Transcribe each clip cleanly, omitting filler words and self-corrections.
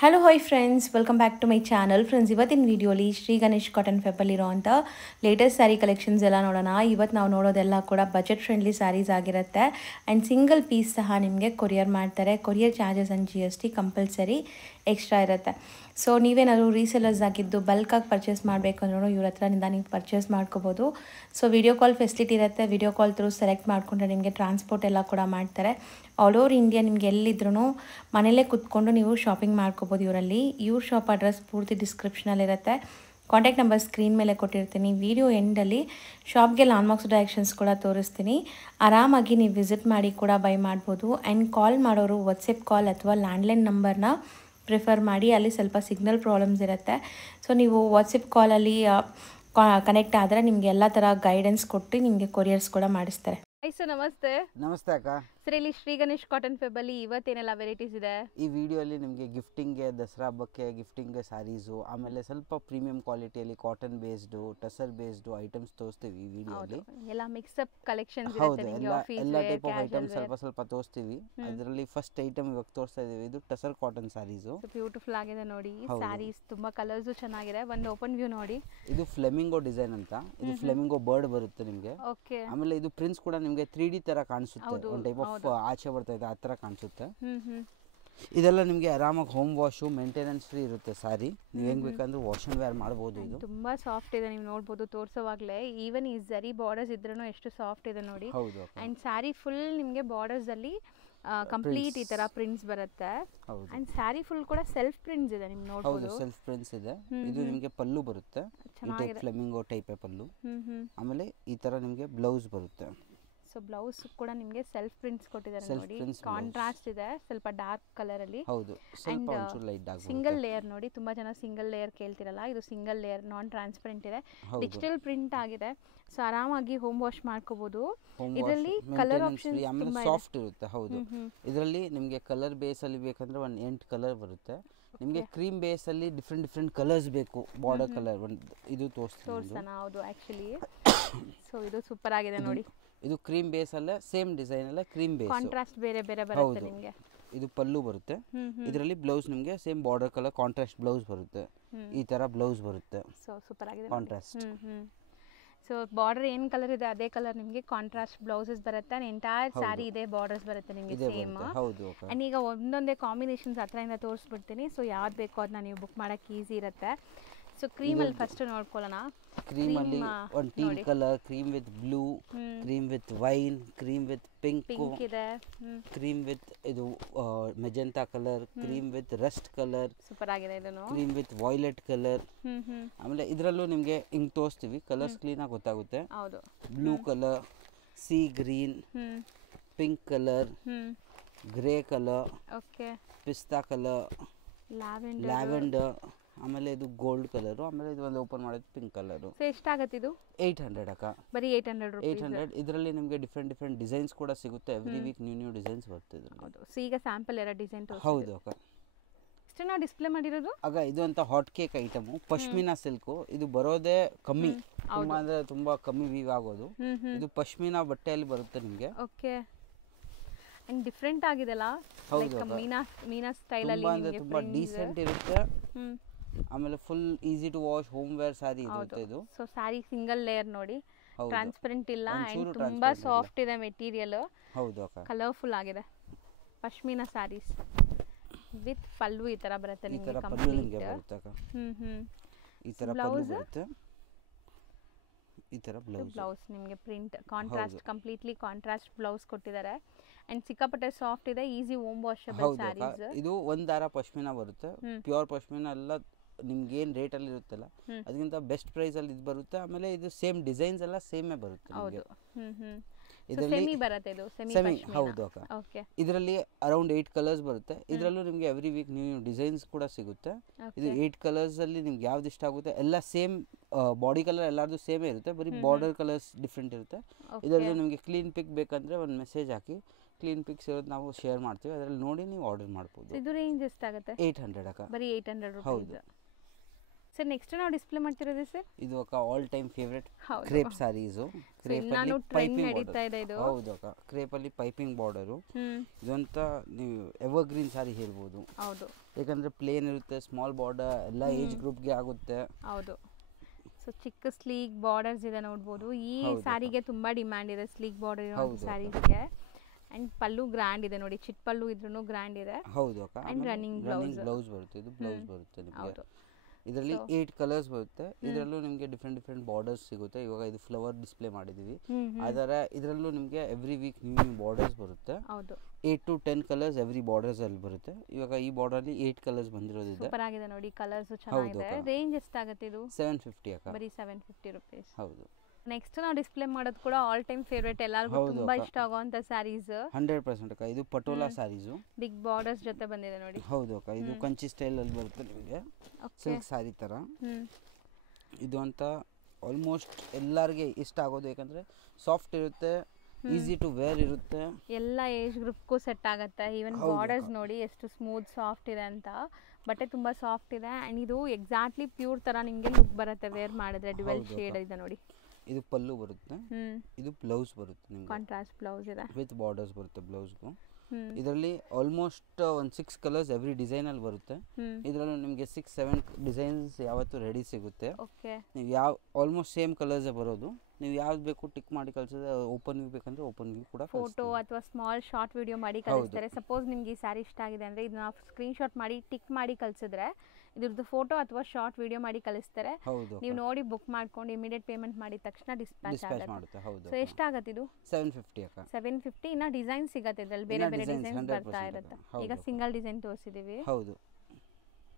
Hello hi friends, welcome back to my channel. Friends, ಇವತ್ತಿನ ವಿಡಿಯೋಲಿ Shri Ganesh cotton ಫೆಬಲ್ ಇರೋವಂಥ latest sari collections ಎಲ್ಲ ನೋಡೋಣ. ಇವತ್ತು ನಾವು ನೋಡೋದೆಲ್ಲ ಕೂಡ ಬಜೆಟ್ ಫ್ರೆಂಡ್ಲಿ ಸ್ಯಾರೀಸ್ ಆಗಿರುತ್ತೆ. ಆ್ಯಂಡ್ ಸಿಂಗಲ್ ಪೀಸ್ ಸಹ ನಿಮಗೆ ಕೊರಿಯರ್ ಮಾಡ್ತಾರೆ. Courier charges and GST compulsory extra ಇರುತ್ತೆ. ಸೊ ನೀವೇನಾದ್ರು ರೀಸೆಲರ್ಸ್ ಆಗಿದ್ದು ಬಲ್ಕಾಗಿ ಪರ್ಚೇಸ್ ಮಾಡಬೇಕು ಅಂದ್ರೂ ಇವ್ರ ಹತ್ರನಿಂದ ನೀವು ಪರ್ಚೇಸ್ ಮಾಡ್ಕೋಬೋದು. ಸೊ ವಿಡಿಯೋ ಕಾಲ್ ಫೆಸಿಲಿಟಿ ಇರುತ್ತೆ. ವಿಡಿಯೋ ಕಾಲ್ ಥ್ರೂ ಸೆಲೆಕ್ಟ್ ಮಾಡಿಕೊಂಡ್ರೆ ನಿಮಗೆ ಟ್ರಾನ್ಸ್ಪೋರ್ಟ್ ಎಲ್ಲ ಕೂಡ ಮಾಡ್ತಾರೆ. ಆಲ್ ಓವರ್ ಇಂಡಿಯಾ ನಿಮ್ಗೆ ಎಲ್ಲಿದ್ರೂ ಮನೇಲೇ ಕೂತ್ಕೊಂಡು ನೀವು ಶಾಪಿಂಗ್ ಮಾಡ್ಕೋಬೋದು ಇವರಲ್ಲಿ. ಇವ್ರ ಶಾಪ್ ಅಡ್ರೆಸ್ ಪೂರ್ತಿ ಡಿಸ್ಕ್ರಿಪ್ಷನಲ್ಲಿರುತ್ತೆ. ಕಾಂಟ್ಯಾಕ್ಟ್ ನಂಬರ್ ಸ್ಕ್ರೀನ್ ಮೇಲೆ ಕೊಟ್ಟಿರ್ತೀನಿ. ವಿಡಿಯೋ ಎಂಡಲ್ಲಿ ಶಾಪ್ಗೆ ಲಾಂಡ್ಮಾರ್ಕ್ಸ್ ಡೈರೆಕ್ಷನ್ಸ್ ಕೂಡ ತೋರಿಸ್ತೀನಿ. ಆರಾಮಾಗಿ ನೀವು ವಿಸಿಟ್ ಮಾಡಿ ಕೂಡ ಬೈ ಮಾಡ್ಬೋದು. ಆ್ಯಂಡ್ ಕಾಲ್ ಮಾಡೋರು ವಾಟ್ಸಪ್ ಕಾಲ್ ಅಥವಾ ಲ್ಯಾಂಡ್ಲೈನ್ ನಂಬರ್ನ ಪ್ರಿಫರ್ ಮಾಡಿ. ಅಲ್ಲಿ ಸ್ವಲ್ಪ ಸಿಗ್ನಲ್ ಪ್ರಾಬ್ಲಮ್ಸ್ ಇರುತ್ತೆ. ಸೊ ನೀವು ವಾಟ್ಸಪ್ ಕಾಲಲ್ಲಿ ಕನೆಕ್ಟ್ ಆದರೆ ನಿಮಗೆ ಎಲ್ಲ ಥರ ಗೈಡೆನ್ಸ್ ಕೊಟ್ಟು ನಿಮಗೆ ಕೊರಿಯರ್ಸ್ ಕೂಡ ಮಾಡಿಸ್ತಾರೆ. ಹಾಯ್ ಸರ್, ನಮಸ್ತೆ. ನಮಸ್ತೆ ಅಕ್ಕ. ಸರ್, ಇಲ್ಲಿ ಶ್ರೀ ಗಣೇಶ್ ಕಾಟನ್ ಫೆಬಲ್ಲಿ ಇವತ್ತೇನೆಲ್ಲ ವೆರೈಟೀಸ್ ಇದೆ? ಈ ವಿಡಿಯೋಲಿ ನಿಮಗೆ ಗಿಫ್ಟಿಂಗ್ಗೆ, ದಸರಾ ಹಬ್ಬಕ್ಕೆ ಗಿಫ್ಟಿಂಗ್ಗೆ ಸ್ಯಾರೀಸು, ಆಮೇಲೆ ಸ್ವಲ್ಪ ಪ್ರೀಮಿಯಂ ಕ್ವಾಲಿಟಿಯಲ್ಲಿ cotton based, tussar based items ತೋರಿಸ್ತೀವಿ ಈ ವಿಡಿಯೋಲಿ. ಎಲ್ಲ ಮಿಕ್ಸಪ್ ಕಲೆಕ್ಷನ್ಸ್ ಹೌದು, ಎಲ್ಲ ಟೈಪ್ ಆಫ್ ಐಟಮ್ಸ್ ಸ್ವಲ್ಪ ತೋರಿಸ್ತೀವಿ. ಅದರಲ್ಲಿ ಫಸ್ಟ್ ಐಟಮ್ ಇವಾಗ ತೋರಿಸ್ತಾ ಇದೀವಿ, ಇದು ಟಸರ್ ಕಾಟನ್ ಸ್ಯಾರೀಸು. ಬ್ಯೂಟಿಫುಲ್ ಆಗಿದೆ ನೋಡಿ ಸ್ಯಾರೀಸ್. ತುಂಬಾ ಕಲರ್ಸ್ ಚೆನ್ನಾಗಿದೆ. ಒಂದು ಓಪನ್ ವ್ಯೂ ನೋಡಿ. ಇದು ಫ್ಲೆಮಿಂಗೋ ಡಿಸೈನ್ ಅಂತ. ಇದು ಫ್ಲೆಮಿಂಗೋ ಬರ್ಡ್ ಬರುತ್ತೆ ನಿಮಗೆ. ಓಕೆ. ಆಮೇಲೆ ಇದು ಪ್ರಿಂಟ್ಸ್ ಕೂಡ ನಿಮಗೆ 3D ತರ ಕಾಣಿಸುತ್ತೆ. ಒಂದು ಟೈಪ್ ಆಫ್ ಆಚೆ ಬರ್ತಾ ಇದೆ, ಆ ತರ ಕಾಣಿಸುತ್ತೆ. ಇದೆಲ್ಲ ನಿಮಗೆ ಆರಾಮಾಗಿ ಹೋಮ್ ವಾಶು, ಮೇಂಟೆನೆನ್ಸ್ ಫ್ರೀ ಇರುತ್ತೆ ಸಾರಿ. ನೀವು ಹೆಂಗ್ ಬೇಕಂದ್ರೆ ವಾಶ್ ಅಂಡ್ ವೇರ್ ಮಾಡಬಹುದು. ಇದು ತುಂಬಾ ಸಾಫ್ಟ್ ಇದೆ, ನೀವು ನೋಡಬಹುದು ತೋರಿಸೋವಾಗಲೇ. ಈವನ್ ಈ ಜರಿ ಬಾರ್ಡರ್ಸ್ ಇದ್ರೂ ಎಷ್ಟು ಸಾಫ್ಟ್ ಇದೆ ನೋಡಿ. ಹೌದು. ಅಂಡ್ ಸ್ಯಾರಿ ಫುಲ್ ನಿಮಗೆ ಬಾರ್ಡರ್ಸ್ ಅಲ್ಲಿ ಕಂಪ್ಲೀಟ್ ಈ ತರ ಪ್ರಿಂಟ್ಸ್ ಬರುತ್ತೆ. ಅಂಡ್ ಸ್ಯಾರಿ ಫುಲ್ ಕೂಡ ಸೆಲ್ಫ್ ಪ್ರಿಂಟ್ಸ್ ಇದೆ, ನೀವು ನೋಡಬಹುದು. ಹೌದು, ಸೆಲ್ಫ್ ಪ್ರಿಂಟ್ಸ್ ಇದೆ. ಇದು ನಿಮಗೆ ಪಲ್ಲು ಬರುತ್ತೆ, ಫ್ಲೆಮಿಂಗೋ ಟೈಪ್ ಪಲ್ಲು. ಆಮೇಲೆ ಈ ತರ ನಿಮಗೆ ಬ್ಲೌಸ್ ಬರುತ್ತೆ. ಸೊ ಬ್ಲೌಸ್ ಕೂಡ ನಿಮಗೆ ಸೆಲ್ಫ್ ಪ್ರಿಂಟ್ಸ್ ಕೊಟ್ಟಿದ್ದಾರೆ ನೋಡಿ. ಕಾಂಟ್ರಾಸ್ಟ್ ಇದೆ, ಸ್ವಲ್ಪ ಡಾರ್ಕ್ ಕಲರ್ ಅಲ್ಲಿ. ಹೌದು, ಸ್ವಲ್ಪ ಒಂಚೂರು ಲೈಟ್ ಡಾರ್ಕ್. ಸಿಂಗಲ್ ಲೇಯರ್ ನೋಡಿ. ತುಂಬಾ ಜನ ಸಿಂಗಲ್ ಲೇಯರ್ ಕೇಳ್ತಿರಲ್ಲ, ಇದು ಸಿಂಗಲ್ ಲೇಯರ್ ನಾನ್ ಟ್ರಾನ್ಸ್ಪರೆಂಟ್ ಇದೆ, ಡಿಜಿಟಲ್ ಪ್ರಿಂಟ್ ಆಗಿದೆ. ಸೊ ಆರಾಮಾಗಿ ಹೋಮ್ ವಾಶ್ ಮಾಡ್ಕೋಬಹುದು. ಇದರಲ್ಲಿ ಕಲರ್ ಆಪ್ಷನ್ಸ್ ತುಂಬಾ ಸಾಫ್ಟ್ ಇರುತ್ತೆ. ಹೌದು, ಇದರಲ್ಲಿ ನಿಮಗೆ ಕಲರ್ ಬೇಸ್ ಅಲ್ಲಿ ಬೇಕಂದ್ರೆ 8 ಕಲರ್ ಬರುತ್ತೆ. ನಿಮಗೆ ಕ್ರೀಮ್ ಬೇಸ್ ಅಲ್ಲಿ ಡಿಫ್ರೆಂಟ್ ಕಲರ್ಸ್ ಬೇಕು. ಬಾರ್ಡರ್ ಕಲರ್ ಇದು ತೋರಿಸ್ತಾನ. ಹೌದು, ಆಕ್ಚುಲಿ. ಸೊ ಇದು ಸೂಪರ್ ಆಗಿದೆ ನೋಡಿ. ಇದು ಕ್ರೀಮ್ ಬೇಸ್ ಅಲ್ಲ, ಸೇಮ್ ಡಿಸೈನ್ ಅಲ್ಲ, ಕ್ರೀಮ್ ಬೇಸ್. ಕಾಂಟ್ರಾಸ್ಟ್ ಬೇರೆ ಬೇರೆ ಬರುತ್ತೆ ನಿಮಗೆ. ಇದು ಪಲ್ಲು ಬರುತ್ತೆ. ಇದರಲ್ಲಿ ಬ್ಲೌಸ್ ನಿಮಗೆ same border colour contrast blouse ಬರುತ್ತೆ. ಈ ತರ ಬ್ಲೌಸ್ ಬರುತ್ತೆ. ಸೊ ಸೂಪರ್ ಆಗಿದೆ ಕಾಂಟ್ರಾಸ್ಟ್. ಸೊ ಬಾರ್ಡರ್ ಏನ್ ಕಲರ್ ಇದೆ ಅದೇ ಕಲರ್ ನಿಮಗೆ ಕಾಂಟ್ರಾಸ್ಟ್ ಬ್ಲೌಸಸ್ ಬರುತ್ತೆ. ಎಂಟೈರ್ ಸ್ಯಾರಿ ಇದೆ ಬಾರ್ಡರ್ಸ್ ಬರುತ್ತೆ ನಿಮಗೆ ಸೇಮ್. ಅಂಡ್ ಈಗ ಒಂದೊಂದೇ ಕಾಂಬಿನೇಷನ್ಸ್ ಹತ್ರದಿಂದ ತೋರಿಸ್ಬಿಡ್ತೀನಿ. ಸೊ ಯಾವ್ದು ಬೇಕೋ ಅದನ್ನ ನೀವು ಬುಕ್ ಮಾಡಕ್ಕೆ ಈಸಿ ಇರುತ್ತೆ. ಸೊ ಕ್ರೀಮ್ ಅಲ್ಲಿ ಫಸ್ಟ್ ನೋಡ್ಕೊಳ್ಳೋಣ. ಕ್ರೀಮ್ ಅಲ್ಲಿ ಒಂದು teal colour, cream with blue, cream with wine, cream with pink ಇದೆ, ಕ್ರೀಮ್ ವಿತ್ ಇದು magenta colour, cream with rust colour. Super ಆಗಿದೆ ಇದನ್ನು. Cream with violet colour. ಆಮೇಲೆ ಇದರಲ್ಲೂ ನಿಮಗೆ ಹಿಂಗ್ ತೋರಿಸ್ತೀವಿ, ಕಲರ್ಸ್ ಕ್ಲೀನ್ ಆಗಿ ಗೊತ್ತಾಗುತ್ತೆ. ಹೌದು. Blue colour, sea green, pink colour, grey colour, okay, pista colour, lavender, ಆಮೇಲೆ ಇದು ಗೋಲ್ಡ್ ಕಲರ್, ಆಮೇಲೆ ಇದು ಒಂದು ಓಪನ್ ಮಾಡೋದು ಪಿಂಕ್ ಕಲರ್. ಎಷ್ಟಾಗುತ್ತೆ ಇದು? 800 ಅಕ್ಕ. ಬರೀ 800 ರೂಪಾಯಿ. 800. ಇದರಲ್ಲಿ ನಿಮಗೆ ಡಿಫ್ರೆಂಟ್ ಡಿಸೈನ್ಸ್ ಕೂಡ ಸಿಗುತ್ತೆ. ಎವ್ರಿ ವೀಕ್ ನ್ಯೂ ಡಿಸೈನ್ಸ್ ಬರ್ತಿದೆ. ಹೌದು. ಸೊ ಈಗ ಸ್ಯಾಂಪಲ್ ಎರಡು ಡಿಸೈನ್ ತೋರಿಸಿ. ಹೌದು ಅಕ್ಕ. ಇಷ್ಟು ನಾವು ಡಿಸ್ಪ್ಲೇ ಮಾಡಿರೋದು ಆಗ ಇದು ಅಂತ hot cake item, pashmina silk. ಇದು ಬರೋದೇ ಕಮ್ಮಿ, ತುಂಬಾ ಅಂದ್ರೆ ತುಂಬಾ ಕಮ್ಮಿ ವೀವ್ ಆಗೋದು. ಇದು ಪಶ್ಮಿನಾ ಬಟ್ಟೆಯಲ್ಲಿ ಬರುತ್ತೆ ನಿಮಗೆ. ಓಕೆ. ಅಂಡ್ ಡಿಫರೆಂಟ್ ಆಗಿದೆಲ್ಲ, ಲೈಕ್ ಮೀನಾ ಸ್ಟೈಲ್ ಅಲ್ಲಿ ನಿಮಗೆ ತುಂಬಾ ಡೀಸೆಂಟ್ ಇರುತ್ತೆ. ಆಮೇಲೆ full easy to wash home wear sari ಇರುತ್ತೆ ಇದು. ಸೊ ಸ್ಯಾರಿ ಸಿಂಗಲ್ ಲೇಯರ್ ನೋಡಿ, ಟ್ರಾನ್ಸ್ಪರೆಂಟ್ ಇಲ್ಲ ಅಂಡ್ ತುಂಬಾ ಸಾಫ್ಟ್ ಇದೆ ಮೆಟೀರಿಯಲ್. ಹೌದು ಅಕ್ಕ. ಕಲರ್ಫುಲ್ ಆಗಿದೆ. ಪಶ್ಮಿನಾ ಸ್ಯಾರೀಸ್ ವಿತ್ ಪಲ್ಲು ಈ ತರ ಬರುತ್ತೆ ನಿಮಗೆ ಪಲ್ಲು ಕಂಪ್ಲೀಟ್. ನಿಮಗೆ ಬರುತ್ತೆ ಅಕ್ಕ. ಈ ತರ ಪಲ್ಲು ಬರುತ್ತೆ. ಈ ತರ ಬ್ಲೌಸ್ ನಿಮಗೆ print contrast, completely contrast blouse ಕೊಟ್ಟಿದ್ದಾರೆ. ಅಂಡ್ ಸಿಕ್ಕಾಪಟ್ಟೆ ಸಾಫ್ಟ್ ಇದೆ, ಈಸಿ ಹೋಮ್ ವಾಷಬಲ್ ಸ್ಯಾರೀಸ್. ಇದು ಒಂದ್ ದಾರ ಪಶ್ಮಿನಾ ಬರುತ್ತೆ. ಪ್ಯೂರ್ ಪಶ್ಮಿನಾ ಎಲ್ಲ ನಿಮ್ಗೆ ಏನ್ ರೇಟ್ ಅಲ್ಲಿ ಇರುತ್ತಲ್ಲ ಅದಕ್ಕಿಂತ ಬೆಸ್ಟ್ ಪ್ರೈಸ್ ಅಲ್ಲಿ ಇದು ಬರುತ್ತೆ. ಆಮೇಲೆ ಇದು ಸೇಮ್ ಡಿಸೈನ್ಸ್ ಎಲ್ಲ ಸೇಮೇ ಬರುತ್ತೆ ನಿಮಗೆ. ಸೆಮಿ ಬರುತ್ತೆ ಇದು, ಸೆಮಿ. ಹೌದು ಅಕ್ಕ. ಓಕೆ. ಇದರಲ್ಲಿ ಅರೌಂಡ್ 8 ಕಲರ್ಸ್ ಬರುತ್ತೆ. ಇದರಲ್ಲೂ ನಿಮಗೆ ಎವ್ರಿ ವೀಕ್ ನ್ಯೂ ಡಿಸೈನ್ಸ್ ಕೂಡ ಸಿಗುತ್ತೆ. ಇದು 8 ಕಲರ್ಸ್ ಅಲ್ಲಿ ನಿಮ್ಗೆ ಯಾವ್ದು ಇಷ್ಟ ಆಗುತ್ತೆ ಎಲ್ಲ ಸೇಮ್ ಬಾಡಿ ಕಲರ್ ಎಲ್ಲಾರ್ದು ಸೇಮೇ ಇರುತ್ತೆ, ಬರೀ ಬಾರ್ಡರ್ ಕಲರ್ಸ್ ಡಿಫ್ರೆಂಟ್ ಇರುತ್ತೆ. ಇದರಲ್ಲಿ ನಿಮಗೆ ಕ್ಲೀನ್ ಪಿಕ್ ಬೇಕಂದ್ರೆ ಒಂದು ಮೆಸೇಜ್ ಹಾಕಿ, ಕ್ಲೀನ್ ಪಿಕ್ಸ್ ಇರೋದು ನಾವು ಶೇರ್ ಮಾಡ್ತೀವಿ, ಅದರಲ್ಲಿ ನೋಡಿ ನೀವು ಆರ್ಡರ್ ಮಾಡ್ಬೋದು. ಇದು ರೇಂಜ್ ಎಷ್ಟಾಗುತ್ತೆ? 800 ಅಕ್ಕ. ಬರೀ 800 ರೂಪಾಯಿ. ಹೌದು. ಸರ್ ನೆಕ್ಸ್ಟ್ ನಾವು ಡಿಸ್ಪ್ಲೇ ಮಾಡ್ತಿರೋದು ಸರ್ ಇದು ಅಕ್ಕ ಆಲ್ ಟೈಮ್ ಫೇವ್ರೆಟ್ ಹೌದು. ಕ್ರೇಪ್ ಸ್ಯಾರೀಸು. ಕ್ರೇಪ್ ನಾನು ಅಲ್ಲಿ ಟ್ರೆಂಡ್ ಪೈಪಿಂಗ್ ನಡೀತಾ ಇದೆ ಇದು. ಹೌದು ಅಕ್ಕ, ಕ್ರೇಪ್ ಅಲ್ಲಿ ಪೈಪಿಂಗ್ ಬಾರ್ಡರು. ಹ್ಮ್ ಇದಂತ ನೀವು ಎವರ್ಗ್ರೀನ್ ಸಾರಿ ಹೇಳ್ಬೋದು, ಹೌದು ಯಾಕಂದ್ರೆ ಪ್ಲೇನ್ ಇರುತ್ತೆ, ಸ್ಮಾಲ್ ಬಾರ್ಡರ್, ಎಲ್ಲ ಏಜ್ ಗ್ರೂಪ್ಗೆ ಆಗುತ್ತೆ. ಹೌದು. ಸೊ ಚಿಕ್ಕ ಸ್ಲೀಕ್ ಬಾರ್ಡರ್ಸ್ ಇದೆ ನೋಡ್ಬೋದು. ಈ ಸ್ಯಾರಿಗೆ ತುಂಬಾ ಡಿಮ್ಯಾಂಡ್ ಇದೆ, ಸ್ಲೀಕ್ ಬಾರ್ಡರ್ ಇರೋ ಸ್ಯಾರೀಸ್ಗೆ. ಅಂಡ್ ಪಲ್ಲು ಗ್ರ್ಯಾಂಡ್ ಇದೆ ನೋಡಿ, ಚಿಟ್ ಪಲ್ಲು ಇದ್ರೂ ಗ್ರ್ಯಾಂಡ್ ಇದೆ. ಹೌದು ಅಕ್ಕ. ಅಂಡ್ ರನ್ನಿಂಗ್ ಬ್ಲೌಸ್ ಬರುತ್ತೆ, ಇದು ಬ್ಲೌಸ್ ಬರುತ್ತೆ ನಿಮಗೆ. ಇದರಲ್ಲಿ 8 ಕಲರ್ಸ್ ಬರುತ್ತೆ. ಇದರಲ್ಲೂ ನಿಮಗೆ ಡಿಫ್ರೆಂಟ್ ಬಾರ್ಡರ್ಸ್ ಸಿಗುತ್ತೆ. ಇವಾಗ ಇದು ಫ್ಲವರ್ ಡಿಸ್ಪ್ಲೇ ಮಾಡಿದೀವಿ. ಅದರ ಇದರಲ್ಲೂ ನಿಮಗೆ ಎವ್ರಿ ವೀಕ್ ನ್ಯೂ ಬಾರ್ಡರ್ಸ್ ಬರುತ್ತೆ. 8 to 10 ಕಲರ್ಸ್ ಎವ್ರಿ ಬಾರ್ಡರ್ಸ್ ಅಲ್ಲಿ ಬರುತ್ತೆ. ಇವಾಗ ಈ ಬಾರ್ಡರ್ ಅಲ್ಲಿ 8 ಕಲರ್ಸ್ ಬಂದಿರೋದಿದೆ. ಸೂಪರ್ ಆಗಿದೆ ನೋಡಿ, ಕಲರ್ಸ್ ಚೆನ್ನಾಗಿದೆ. ರೇಂಜ್ ಎಷ್ಟಾಗುತ್ತೆ ಇದು? 750 ಅಕ್ಕ. ಬರೀ 750 ರೂಪೀಸ್. ಹೌದು. ನೆಕ್ಸ್ಟ್ ನಾವು ಡಿಸ್ಪ್ಲೇ ಮಾಡೋದು ಕೂಡ ಆಲ್ ಟೈಮ್ ಫೇವರೇಟ್, ಎಲ್ಲರಿಗೂ ತುಂಬಾ ಇಷ್ಟ ಆಗುವಂತ ಸ್ಯಾರೀಸ್. 100% ಅಕ್ಕ. ಇದು ಪಟೋಲಾ ಸ್ಯಾರೀಸು, ಬಿಗ್ ಬಾರ್ಡರ್ಸ್ ಜೊತೆ ಬಂದಿದೆ ನೋಡಿ. ಹೌದು ಅಕ್ಕ. ಇದು ಕಂಚಿ ಸ್ಟೈಲ್ ಅಲ್ಲಿ ಬರುತ್ತೆ ನಿಮಗೆ, ಸಿಲ್ಕ್ ಸ್ಯಾರಿ ತರ. ಇದು ಅಂತ ಆಲ್ಮೋಸ್ಟ್ ಎಲ್ಲರಿಗೆ ಇಷ್ಟ ಆಗೋದು, ಯಾಕಂದ್ರೆ ಸಾಫ್ಟ್ ಇರುತ್ತೆ, ಈಸಿ ಟು ವೇರ್ ಇರುತ್ತೆ, ಎಲ್ಲ ಏಜ್ ಗ್ರೂಪ್ಗೂ ಸೆಟ್ ಆಗುತ್ತೆ. ಈವನ್ ಬಾರ್ಡರ್ಸ್ ನೋಡಿ ಎಷ್ಟು ಸ್ಮೂತ್ ಸಾಫ್ಟ್ ಇದೆ ಅಂತ. ಬಟ್ಟೆ ತುಂಬಾ ಸಾಫ್ಟ್ ಇದೆ ಅಂಡ್ ಇದು ಎಕ್ಸಾಕ್ಟ್ಲಿ ಪ್ಯೂರ್ ತರ ನಿಮಗೆ ಲುಕ್ ಬರುತ್ತೆ ವೇರ್ ಮಾಡಿದ್ರೆ. ಡ್ಯುವೆಲ್ ಶೇಡ್ ಇದೆ ನೋಡಿ. ಇದು ಪಲ್ಲು ಬರುತ್ತೆ, ಇದು ಬ್ಲೌಸ್ ಬರುತ್ತೆ ನಿಮಗೆ, ಕಾಂಟ್ರಾಸ್ಟ್ ಬ್ಲೌಸ್ ಇದೆ ವಿತ್ ಬಾರ್ಡರ್ಸ್ ಬರುತ್ತೆ ಬ್ಲೌಸ್ಗೂ. ಇದರಲ್ಲಿ ಆಲ್ಮೋಸ್ಟ್ ಒಂದು 6 ಕಲರ್ಸ್ ಎವ್ರಿ ಡಿಸೈನ್ ಅಲ್ಲಿ ಬರುತ್ತೆ. ಇದರಲ್ಲೂ ನಿಮಗೆ 6-7 ಡಿಸೈನ್ಸ್ ಯಾವತ್ತು ರೆಡಿ ಸಿಗುತ್ತೆ. ನೀವು ಯಾವ ಆಲ್ಮೋಸ್ಟ್ ಸೇಮ್ ಕಲರ್ಸ್ ಬರೋದು. ನೀವು ಯಾವ್ದು ಬೇಕು ಟಿಕ್ ಮಾಡಿ ಕಳ್ಸಿದ್ರೆ, ಓಪನ್ ವ್ಯೂ ಬೇಕಂದ್ರೆ ಓಪನ್ ವ್ಯೂ ಕೂಡ ಫೋಟೋ ಅಥವಾ ಸ್ಮಾಲ್ ಶಾರ್ಟ್ ವಿಡಿಯೋ ಮಾಡಿ ಕಳಿಸ್ತಾರೆ. ಸಪೋಸ್ ನಿಮ್ಗೆ ಈ ಸ್ಯಾರಿ ಇಷ್ಟ ಆಗಿದೆ ಅಂದ್ರೆ ಇದನ್ನ ಸ್ಕ್ರೀನ್ ಶಾಟ್ ಮಾಡಿ ಟಿಕ್ ಮಾಡಿ ಕಳ್ಸಿದ್ರೆ ಇದ್ರದ್ದು ಫೋಟೋ ಅಥವಾ ಶಾರ್ಟ್ ವಿಡಿಯೋ ಮಾಡಿ ಕಳಿಸ್ತಾರೆ. ನೀವು ನೋಡಿ ಬುಕ್ ಮಾಡ್ಕೊಂಡು ಇಮಿಡಿಯೇಟ್ ಪೇಮೆಂಟ್ ಮಾಡಿದ ತಕ್ಷಣ ಡಿಸ್ಪ್ಯಾಚ್ ಆಗುತ್ತೆ. ಸೊ ಎಷ್ಟಾಗುತ್ತೆ ಇದು? 750 ಅಕ್ಕ. 750. ಇನ್ನ ಡಿಸೈನ್ ಸಿಗುತ್ತೆ ಇದ್ರಲ್ಲಿ, ಬೇರೆ ಬೇರೆ ಡಿಸೈನ್ಸ್ ಬರ್ತಾ ಇರುತ್ತೆ. ಈಗ ಸಿಂಗಲ್ ಡಿಸೈನ್ ತೋರಿಸಿದೀವಿ. ಹೌದು.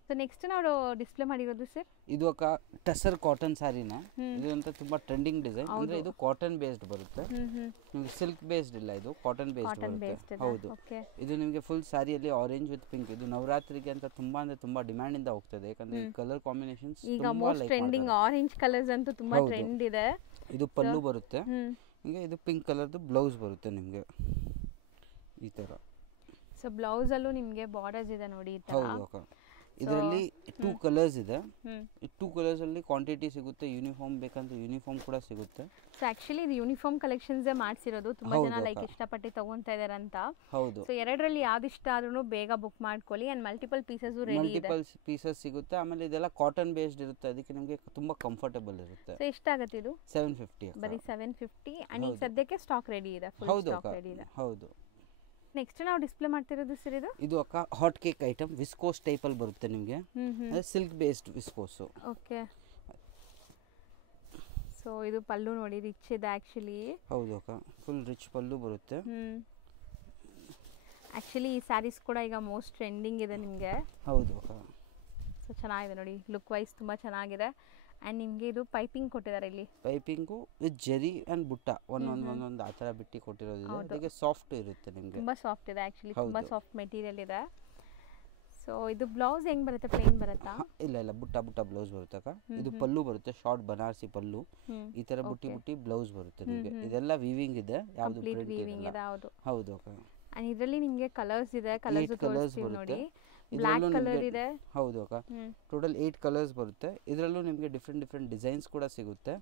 ಸೊ ನೆಕ್ಸ್ಟ್ ನಾವು ಡಿಸ್ಪ್ಲೇ ಮಾಡಿರೋದು ಸರ್, ಇದು ಅಕ್ಕ ಟಸರ್ ಕಾಟನ್ ಸ್ಯಾರಿನ. ಇದು ಅಂತ ತುಂಬಾ ಟ್ರೆಂಡಿಂಗ್ ಡಿಸೈನ್. ಅಂದ್ರೆ ಇದು ಕಾಟನ್ ಬೇಸ್ಡ್ ಬರುತ್ತೆ, ನಿಮಗೆ ಸಿಲ್ಕ್ ಬೇಸ್ಡ್ ಇಲ್ಲ, ಇದು ಕಾಟನ್ ಬೇಸ್ಡ್ ಬರುತ್ತೆ. ಹೌದು. ಇದು ನಿಮಗೆ ಫುಲ್ ಸ್ಯಾರಿಯಲ್ಲಿ ಆರೆಂಜ್ ವಿತ್ ಪಿಂಕ್. ಇದು ನವರಾತ್ರಿಗೆ ಅಂತ ತುಂಬಾ ಅಂದ್ರೆ ತುಂಬಾ ಡಿಮ್ಯಾಂಡ್ ಇಂದ ಹೋಗ್ತದೆ, ಯಾಕಂದ್ರೆ ಕಲರ್ ಕಾಂಬಿನೇಷನ್ಸ್ ಈಗ ಮೋಸ್ಟ್ ಟ್ರೆಂಡಿಂಗ್ ಆರೆಂಜ್ ಕಲರ್ಸ್ ಅಂತೂ ತುಂಬಾ ಟ್ರೆಂಡ್ ಇದೆ. ಇದು ಪಲ್ಲು ಬರುತ್ತೆ ನಿಮಗೆ, ಇದು ಪಿಂಕ್ ಕಲರ್ದು ಬ್ಲೌಸ್ ಬರುತ್ತೆ ನಿಮಗೆ ಈ ತರ. ಸೊ ಬ್ಲೌಸ್ ಅಲ್ಲೂ ನಿಮಗೆ ಬಾರ್ಡರ್ಸ್ ಇದೆ ನೋಡಿ ಈ ತರ. ಹೌದು ಅಕ್ಕ. ಇದರಲ್ಲಿ 2 ಕಲರ್ಸ್ ಇದೆ. ಈ 2 ಕಲರ್ಸ್ ಅಲ್ಲಿ ಕ್ವಾಂಟಿಟಿ ಸಿಗುತ್ತೆ. ಯೂನಿಫಾರ್ಮ್ ಬೇಕಂದ್ರೆ ಯೂನಿಫಾರ್ಮ್ ಕೂಡ ಸಿಗುತ್ತೆ. ಸೊ ಆಕ್ಚುಲಿ ಇದು ಯೂನಿಫಾರ್ಮ್ ಕಲೆಕ್ಷನ್ಸ್ ಮಾಡ್ಸಿರೋದು, ತುಂಬಾ ಜನ ಲೈಕ್ ಇಷ್ಟಪಟ್ಟು ತಗೊಂತಾ ಇದಾರೆ ಅಂತ. ಹೌದು. ಸೊ ಎರಡರಲ್ಲಿ ಯಾವ್ದು ಇಷ್ಟ ಆದ್ರೂ ಬೇಗ ಬುಕ್ ಮಾಡ್ಕೊಳ್ಳಿ. ಅಂಡ್ ಮಲ್ಟಿಪಲ್ ಪೀಸಸ್ ರೆಡಿ ಇದೆ. ಮಲ್ಟಿಪಲ್ ಪೀಸಸ್ ಸಿಗುತ್ತೆ. ಆಮೇಲೆ ಇದೆಲ್ಲ ಕಾಟನ್ ಬೇಸ್ಡ್ ಇರುತ್ತೆ, ಅದಕ್ಕೆ ನಿಮಗೆ ತುಂಬಾ ಕಂಫರ್ಟಬಲ್ ಇರುತ್ತೆ. ಸೊ ಎಷ್ಟಾಗುತ್ತೆ ಇದು? 750. ಬರೀ 750. ಅಂಡ್ ಈಗ ಸದ್ಯಕ್ಕೆ ಸ್ಟಾಕ್ ರೆಡಿ ಇದೆ, ಫುಲ್ ಸ್ಟಾಕ್ ರೆಡಿ ಇದೆ. ಹೌದು. ನೆಕ್ಸ್ಟ್ ನಾವು ಡಿಸ್ಪ್ಲೇ ಮಾಡ್ತಿರೋದು ಸರ್, ಇದು ಅಕ್ಕ hot cake item, viscose type ಅಲ್ಲಿ ಬರುತ್ತೆ ನಿಮಗೆ, silk based viscose. Okay. So ಇದು ಪಲ್ಲು ನೋಡಿ, ರಿಚ್ ಇದೆ ಆಕ್ಚುಲಿ. ಹೌದು ಅಕ್ಕ, ಫುಲ್ ರಿಚ್ ಪಲ್ಲು ಬರುತ್ತೆ. ಆಕ್ಚುಲಿ ಈ ಸ್ಯಾರೀಸ್ ಕೂಡ ಈಗ ಮೋಸ್ಟ್ ಟ್ರೆಂಡಿಂಗ್ ಇದೆ ನಿಮಗೆ. ಹೌದು ಅಕ್ಕ. ಸೊ ಚೆನ್ನಾಗಿದೆ ನೋಡಿ, ಲುಕ್ ವೈಸ್ ತುಂಬಾ ಚೆನ್ನಾಗಿದೆ. ಅಂಡ್ ನಿಮಗೆ ಇದು ಪೈಪಿಂಗ್ ಕೊಟ್ಟಿದ್ದಾರೆ ಇಲ್ಲಿ. ಪೈಪಿಂಗು ವಿತ್ ಜರಿ ಅಂಡ್ ಬುಟ್ಟ ಒಂದೊಂದು ಆ ಥರ ಬಿಟ್ಟು ಕೊಟ್ಟಿರೋದಿದೆ. ಅದಕ್ಕೆ ಸಾಫ್ಟ್ ಇರುತ್ತೆ ನಿಮಗೆ, ತುಂಬಾ ಸಾಫ್ಟ್ ಇದೆ ಆಕ್ಚುಲಿ, ತುಂಬಾ ಸಾಫ್ಟ್ ಮೆಟೀರಿಯಲ್ ಇದೆ. ಸೊ ಇದು ಬ್ಲೌಸ್ ಹೆಂಗ್ ಬರುತ್ತೆ, ಪ್ಲೇನ್ ಬರುತ್ತಾ? ಇಲ್ಲ ಬುಟ್ಟ ಬ್ಲೌಸ್ ಬರುತ್ತೆ ಅಕ್ಕ. ಇದು ಪಲ್ಲು ಬರುತ್ತೆ, ಶಾರ್ಟ್ ಬನಾರಸಿ ಪಲ್ಲು. ಈ ತರ ಬುಟ್ಟಿ ಬ್ಲೌಸ್ ಬರುತ್ತೆ ನಿಮಗೆ. ಇದೆಲ್ಲ ವೀವಿಂಗ್ ಇದೆ, ಯಾವುದು ಪ್ರಿಂಟ್ ಇಲ್ಲ. ಹೌದು ಅಕ್ಕ. ಅಂಡ್ ಇದರಲ್ಲಿ ನಿಮಗೆ ಕಲರ್ಸ್ ಇದೆ, ಕಲರ್ಸ್ ತೋರಿಸ್ತೀವಿ ನೋಡಿ. ಬ್ಲಾಕ್ ಕಲರ್ ಇದೆ. ಹೌದು ಅಕ್ಕ. ಟೋಟಲ್ 8 ಕಲರ್ಸ್ ಬರುತ್ತೆ. ಇದರಲ್ಲೂ ನಿಮಗೆ ಡಿಫ್ರೆಂಟ್ ಡಿಸೈನ್ಸ್ ಕೂಡ ಸಿಗುತ್ತೆ.